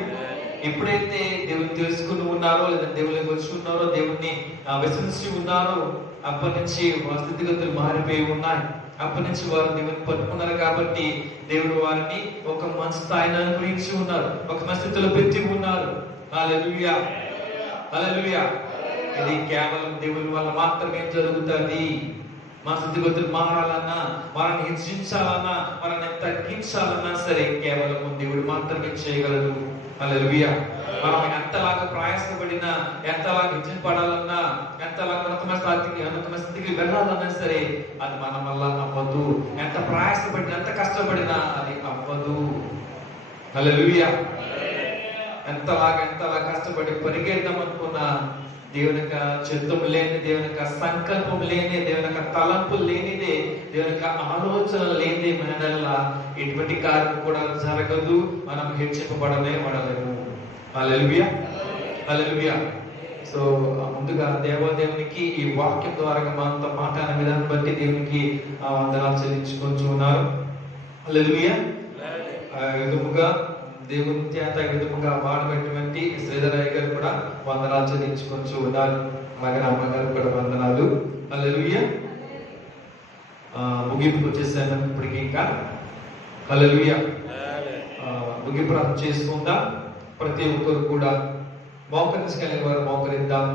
ఎప్పుడైతే దేవుని తెలుసుకుని ఉన్నారో, లేదా దేవుళ్ళకి వచ్చి ఉన్నారో, దేవుణ్ణి విశ్వసించి ఉన్నారో, అప్పటి నుంచి వారి స్థితిగతులు మారిపోయి ఉన్నాయి. అప్పటి నుంచి వారు దేవుని పట్టుకున్నారు కాబట్టి దేవుడు వారిని ఒక మంచి స్థాయిని అనుగ్రహించి ఉన్నారు, ఒక మంచి స్థితిలో పెట్టి ఉన్నారు. హల్లెలూయా, హల్లెలూయా. ఇది కేవలం దేవుని వల్ల మాత్రమే జరుగుతుంది. మా స్థితిగతులు మారాలన్నా, మనల్ని హెచ్చించాలన్నా, మనల్ని తగ్గించాలన్నా సరే కేవలం దేవుడు మాత్రమే చేయగలడు. హల్లెలూయా. మనం ఎంతలాగా ప్రయాసపడినా, ఎంతలాగా హెచ్చింపడాలన్నా, ఎంతలాగా ఉన్నతమైన స్థితికి వెళ్ళాలన్నా సరే అది మన వల్ల అవ్వదు. ఎంత ప్రయాసపడినా, ఎంత కష్టపడినా అది అవ్వదు. హల్లెలూయా. ఎంతలాగా కష్టపడి పరిగెడదాం అనుకున్నా దేవుని యొక్క చిత్తం లేని, దేవుని యొక్క సంకల్పం లేని, దేవుని యొక్క తలంపు లేనిదే, దేవుని యొక్క ఆలోచన లేనిదే మనడల్లా ఎటువంటి కార్యం కూడా జరగదు. మనం హెచ్చింపబడలేము. హల్లెలూయా, హల్లెలూయా. సో ముందుగా దేవాదేవునికి ఈ వాక్యం ద్వారా మనతో మాట్లాడిన విధానం బట్టి దేవునికి వందనాలు చెల్లించుకొని ఉన్నారు. హల్లెలూయా. విధముగా దేవుని చేత విధముగా వాడబెట్టినటువంటి శ్రీధరయ్య గారు కూడా వందనాలు చెల్లించుకొని ఉన్నారు. అలాగే అమ్మగారు కూడా వందనాలు. హల్లెలూయా. ముగింపుకు వచ్చేసాను ఇప్పటికీ. ఇంకా హల్లెలూయా. ముగింపు చేసుకుందాం. ప్రతి ఒక్కరు కూడా మోకరించగలిగే వారు మోకరిద్దాం.